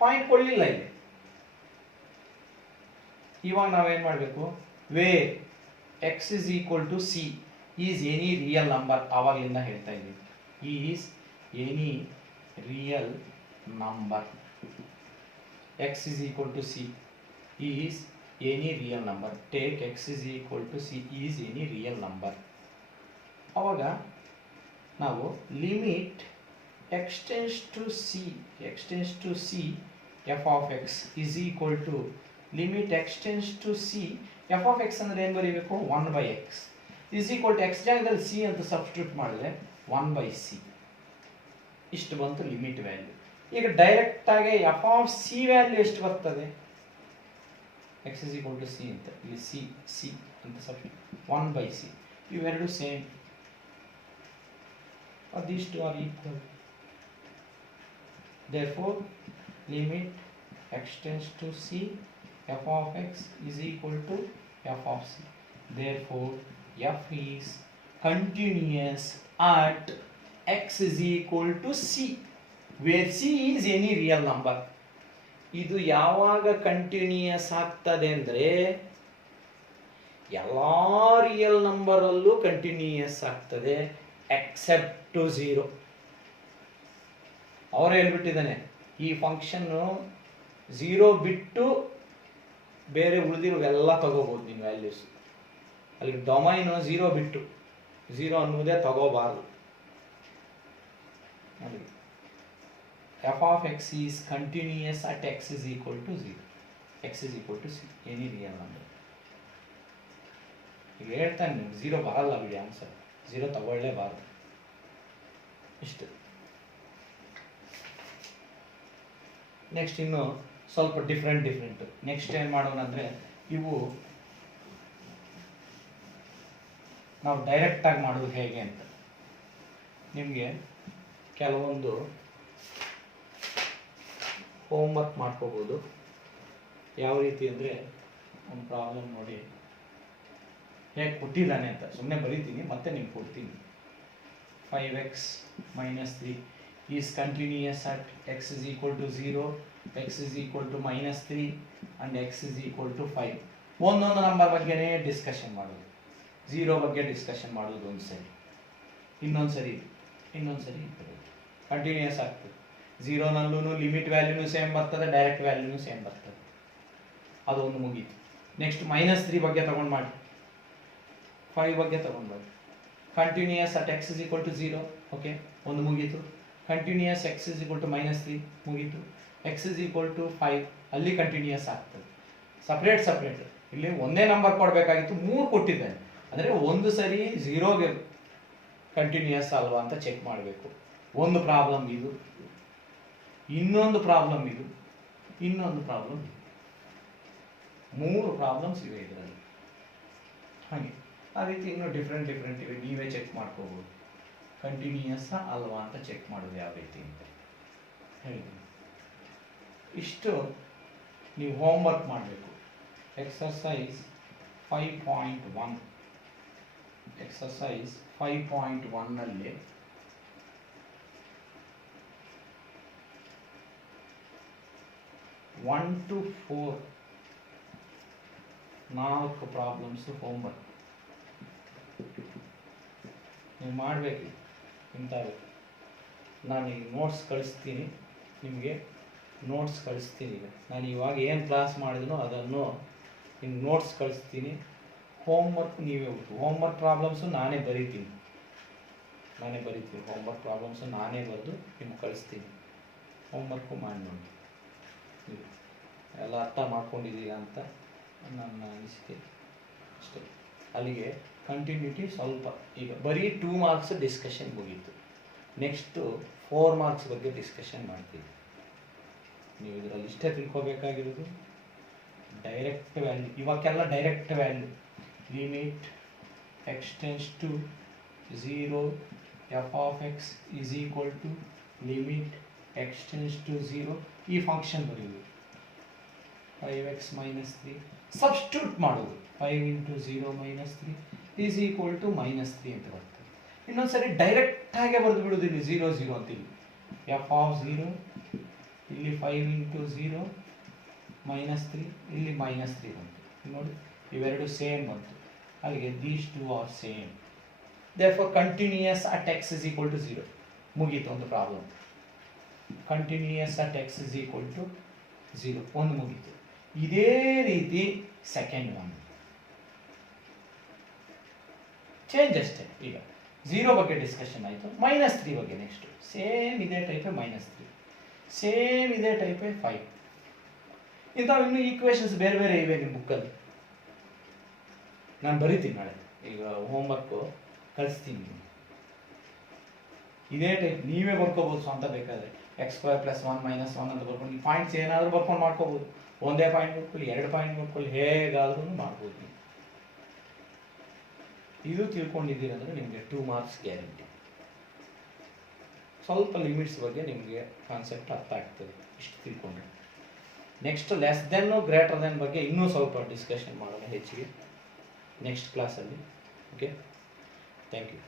ಪಾಯಿಂಟ್ ಕೊಡಲಿಲ್ಲ ಇಲ್ಲಿ. ಇವಾಗ ನಾವೇನ್ ಮಾಡಬೇಕು? where x is equal to c is any real number. ಆವಾಗಲಿಂದ ಹೇಳ್ತಾ ಇದ್ದೀವಿ, is any real number. x is equal to c is any real number. Take x is equal to c is any real number. ಅವಾಗ ನಾವು limit x tends to c f of x is equal to limit x tends to c f of x ಅಂದ್ರೆ ಏನು ಬರೀಬೇಕು? 1/x is equal to x ಜಾಗದಲ್ಲಿ c ಅಂತ substitute ಮಾಡಿದ್ರೆ 1/c ಇಷ್ಟು ಬಂತು ಲಿಮಿಟ್ ವ್ಯಾಲ್ಯೂ. ಈಗ ಡೈರೆಕ್ಟ್ ಆಗಿ f of c ವ್ಯಾಲ್ಯೂ ಎಷ್ಟು ಬರ್ತದೆ? x is equal to c ಅಂತ ಇಲ್ಲಿ c ಅಂತ ಸಬ್ಸ್ಟಿಟ್ಯೂಟ್ 1/c. ಇವೆರಡು same, these two are equal. Therefore limit x tends to c f of x is equal to f of c. Therefore f is continuous at x is equal to c where c is any real number. ಇದು ಯಾವಾಗ continuous ಆಗ್ತದೆ ಅಂದರೆ ಎಲ್ಲ real ನಂಬರಲ್ಲೂ continuous ಆಗ್ತದೆ accept to 0. ಅವ್ರು ಹೇಳ್ಬಿಟ್ಟಿದ್ದಾನೆ ಈ function 0 ಬಿಟ್ಟು ಬೇರೆ ಉಳಿದಿರೋವೆಲ್ಲ ತಗೋಬೋದು ನೀನು ವ್ಯಾಲ್ಯೂಸ್. ಅಲ್ಲಿ ಡೊಮೈನು 0 ಬಿಟ್ಟು 0 ಅನ್ನೋದೇ ತಗೋಬಾರ್ದು. ಅಲ್ಲಿ f of x is continuous at x is equal to 0. x is equal to any real number. ಈಗ ಹೇಳ್ತಾನೆ ನೀವು 0 ಬರಲ್ಲ ಬಿಡಿ, ಆನ್ಸರ್ 0 ತಗೊಳ್ಳೇಬಾರ್ದು. ಇಷ್ಟು. ನೆಕ್ಸ್ಟ್ ಇನ್ನು ಸ್ವಲ್ಪ ಡಿಫ್ರೆಂಟ್. ನೆಕ್ಸ್ಟ್ ಏನು ಮಾಡೋಣ ಅಂದರೆ, ಇವು ನಾವು ಡೈರೆಕ್ಟಾಗಿ ಮಾಡೋದು ಹೇಗೆ ಅಂತ ನಿಮಗೆ ಕೆಲವೊಂದು ಹೋಮ್ವರ್ಕ್ ಮಾಡ್ಕೋಬೋದು. ಯಾವ ರೀತಿ ಅಂದರೆ, ಒಂದು ಪ್ರಾಬ್ಲಮ್ ನೋಡಿ ಹೇಗೆ ಕೊಟ್ಟಿದ್ದಾನೆ ಅಂತ ಸುಮ್ಮನೆ ಬರೀತೀನಿ, ಮತ್ತೆ ನಿಮ್ಗೆ ಕೊಡ್ತೀನಿ. 5x minus 3 is continuous at x is equal to 0, x is equal to minus 3 and x is equal to 5. ಒಂದೊಂದು ನಂಬರ್ ಬಗ್ಗೆನೇ ಡಿಸ್ಕಷನ್ ಮಾಡೋದು. 0 ಬಗ್ಗೆ ಡಿಸ್ಕಷನ್ ಮಾಡೋದು ಒಂದು ಸರಿ, ಇನ್ನೊಂದು ಸರಿ ಕಂಟಿನ್ಯೂಸ್ ಆಗ್ತದೆ. 0ನಲ್ಲೂ ಲಿಮಿಟ್ ವ್ಯಾಲ್ಯೂನು ಸೇಮ್ ಬರ್ತದೆ, ಡೈರೆಕ್ಟ್ ವ್ಯಾಲ್ಯೂನು ಸೇಮ್ ಬರ್ತದೆ. ಅದು ಒಂದು ಮುಗೀತು. ನೆಕ್ಸ್ಟ್ -3 ಬಗ್ಗೆ ತಗೊಂಡು ಮಾಡಿ, 5 ಬಗ್ಗೆ ತಗೊಂಡು ಮಾಡಿ. Continuous at x is equal to 0, okay, ಒಂದು ಮುಗೀತು. Continuous x is equal to -3 ಮುಗೀತು. x is equal to 5 ಅಲ್ಲಿ ಕಂಟಿನ್ಯೂಸ್ ಆಗ್ತದೆ. ಸಪ್ರೇಟ್ ಇಲ್ಲಿ ಒಂದೇ ನಂಬರ್ ಕೊಡಬೇಕಾಗಿತ್ತು, 3 ಕೊಟ್ಟಿದ್ದಾನೆ. ಅಂದರೆ ಒಂದು ಸರಿ 0ಗೆ ಕಂಟಿನ್ಯೂಸ್ ಅಲ್ವಾ ಅಂತ ಚೆಕ್ ಮಾಡಬೇಕು. ಒಂದು ಪ್ರಾಬ್ಲಮ್ ಇದು, ಇನ್ನೊಂದು ಪ್ರಾಬ್ಲಮ್ ಇದು, ಇನ್ನೊಂದು ಪ್ರಾಬ್ಲಮ್ ಇದು. 3 ಪ್ರಾಬ್ಲಮ್ಸ್ ಇವೆ ಇದರಲ್ಲಿ. ಹಾಗೆ ಆ ರೀತಿ ಇನ್ನೂ ಡಿಫ್ರೆಂಟ್ ಇವೆ, ನೀವೇ ಚೆಕ್ ಮಾಡ್ಕೋಬೋದು. ಕಂಟಿನ್ಯೂಸ್ ಅಲ್ವಾ ಅಂತ ಚೆಕ್ ಮಾಡೋದು ಯಾವ ರೀತಿ ಅಂತ ಹೇಳಿದ್ದೀನಿ. ಇಷ್ಟು ನೀವು ಹೋಮ್ವರ್ಕ್ ಮಾಡಬೇಕು. ಎಕ್ಸರ್ಸೈಸ್ 5.1 ಎಕ್ಸರ್ಸೈಸ್ 5.1ನಲ್ಲಿ ಒನ್ ಟು 4 4 ಪ್ರಾಬ್ಲಮ್ಸ್ ಹೋಮ್ವರ್ಕ್ ನೀವು ಮಾಡಬೇಕು. ಇಂಥವು ನಾನು ಈಗ ನೋಟ್ಸ್ ಕಳಿಸ್ತೀನಿ ನಿಮಗೆ, ನೋಟ್ಸ್ ಕಳಿಸ್ತೀನಿ. ಈಗ ನಾನು ಇವಾಗ ಏನು ಕ್ಲಾಸ್ ಮಾಡಿದನೋ ಅದನ್ನು ನಿಮ್ಗೆ ನೋಟ್ಸ್ ಕಳಿಸ್ತೀನಿ. ಹೋಮ್ವರ್ಕ್ ನೀವೇ ಹೋಮ್ವರ್ಕ್ ಪ್ರಾಬ್ಲಮ್ಸು ನಾನೇ ಬರೀತೀನಿ. ಹೋಮ್ವರ್ಕ್ ಪ್ರಾಬ್ಲಮ್ಸು ನಾನೇ ಬರೆದು ನಿಮ್ಗೆ ಕಳಿಸ್ತೀನಿ. ಹೋಮ್ವರ್ಕು ಮಾಡಿ ನೋಡಿ, ಎಲ್ಲ ಅರ್ಥ ಮಾಡ್ಕೊಂಡಿದ್ದೀರಾ ಅಂತ ನನ್ನ ಅನಿಸಿಕೆ ಅಷ್ಟೇ. ಅಲ್ಲಿಗೆ ಕಂಟಿನ್ಯೂಟಿ ಸ್ವಲ್ಪ. ಈಗ ಬರೀ 2 ಮಾರ್ಕ್ಸ್ ಡಿಸ್ಕಷನ್ ಮುಗೀತು. ನೆಕ್ಸ್ಟು 4 ಮಾರ್ಕ್ಸ್ ಬಗ್ಗೆ ಡಿಸ್ಕಷನ್ ಮಾಡ್ತೀವಿ. ನೀವು ಇದರಲ್ಲಿ ಇಷ್ಟೇ ತಿಳ್ಕೊಬೇಕಾಗಿರೋದು ಡೈರೆಕ್ಟ್ ವ್ಯಾಲ್ಯೂ. ಇವಾಗೆಲ್ಲ direct value, limit x tends to 0 f of x is equal to limit x tends to 0. ಈ ಫಂಕ್ಷನ್ ಬರೆಯುವುದು 5x minus 3 ಸಬ್ಸ್ಟಿಟ್ಯೂಟ್ ಮಾಡೋದು. 5 into 0 minus 3 is equal to -3 ಅಂತ ಬರ್ತದೆ. ಇನ್ನೊಂದ್ಸರಿ ಡೈರೆಕ್ಟ್ ಆಗಿ ಬರೆದು ಬಿಡೋದು. ಇಲ್ಲಿ 0 0 ಅಂತ, ಇಲ್ಲಿ f of 0, ಇಲ್ಲಿ 5 into 0 -3, ಇಲ್ಲಿ -3 ಬಂತು. ನೋಡಿ ಇವೆರಡು ಸೇಮ್ ಬಂತು. ಹಾಗೆ these 2 are same. therefore continuous at x is equal to 0 ಮುಗೀತು ಒಂದು problem. continuous at x is equal to 0 ಒಂದು ಮುಗೀತು. ಇದೇ ರೀತಿ ಸೆಕೆಂಡ್ ಒನ್ ಚೇಂಜ್ ಅಷ್ಟೇ. ಈಗ 0 ಬಗ್ಗೆ ಡಿಸ್ಕಷನ್ ಆಯಿತು, -3 ಬಗ್ಗೆ ನೆಕ್ಸ್ಟ್ ಸೇಮ್ ಇದೇ ಟೈಪೇ -3, ಸೇಮ್ ಇದೇ ಟೈಪೇ 5. ಇಂಥವು ಇನ್ನೂ ಈಕ್ವೇಷನ್ಸ್ ಬೇರೆ ಬೇರೆ ಇವೆ ನಿಮ್ಮ ಬುಕ್ಕಲ್ಲಿ. ನಾನು ಬರಿತೀನಿ ನಾಳೆ, ಈಗ ಹೋಮ್ವರ್ಕು ಕಳಿಸ್ತೀನಿ ನಿಮಗೆ. ಇದೇ ಟೈಪ್ ನೀವೇ ಬರ್ಕೋಬೋದು ಸ್ವಂತ ಬೇಕಾದರೆ. x² + 1 - 1 ಅಂತ ಬರ್ಕೊಂಡು ಈ ಪಾಯಿಂಟ್ಸ್ ಏನಾದರೂ ಬರ್ಕೊಂಡು ಮಾಡ್ಕೋಬೋದು. ಒಂದೇ ಪಾಯಿಂಟ್ ಬರ್ಕೊಳ್ಳಿ, 2 ಪಾಯಿಂಟ್ ಬರ್ಕೊಳ್ಳಿ, ಹೇಗಾದ್ರೂ ಮಾಡ್ಬೋದು. ಇದು ತಿಳ್ಕೊಂಡಿದ್ದೀರಂದ್ರೆ ನಿಮಗೆ 2 ಮಾರ್ಕ್ಸ್ ಗ್ಯಾರಂಟಿ. ಸ್ವಲ್ಪ ಲಿಮಿಟ್ಸ್ ಬಗ್ಗೆ ನಿಮಗೆ ಕಾನ್ಸೆಪ್ಟ್ ಅರ್ಥ ಆಗ್ತದೆ ಇಷ್ಟು ತಿಳ್ಕೊಂಡ್ರೆ. Next less than greater than ಬಗ್ಗೆ ಇನ್ನೂ ಸ್ವಲ್ಪ ಡಿಸ್ಕಷನ್ ಮಾಡೋಣ ಹೆಚ್ಚಿಗೆ ನೆಕ್ಸ್ಟ್ ಕ್ಲಾಸಲ್ಲಿ. Okay, thank you.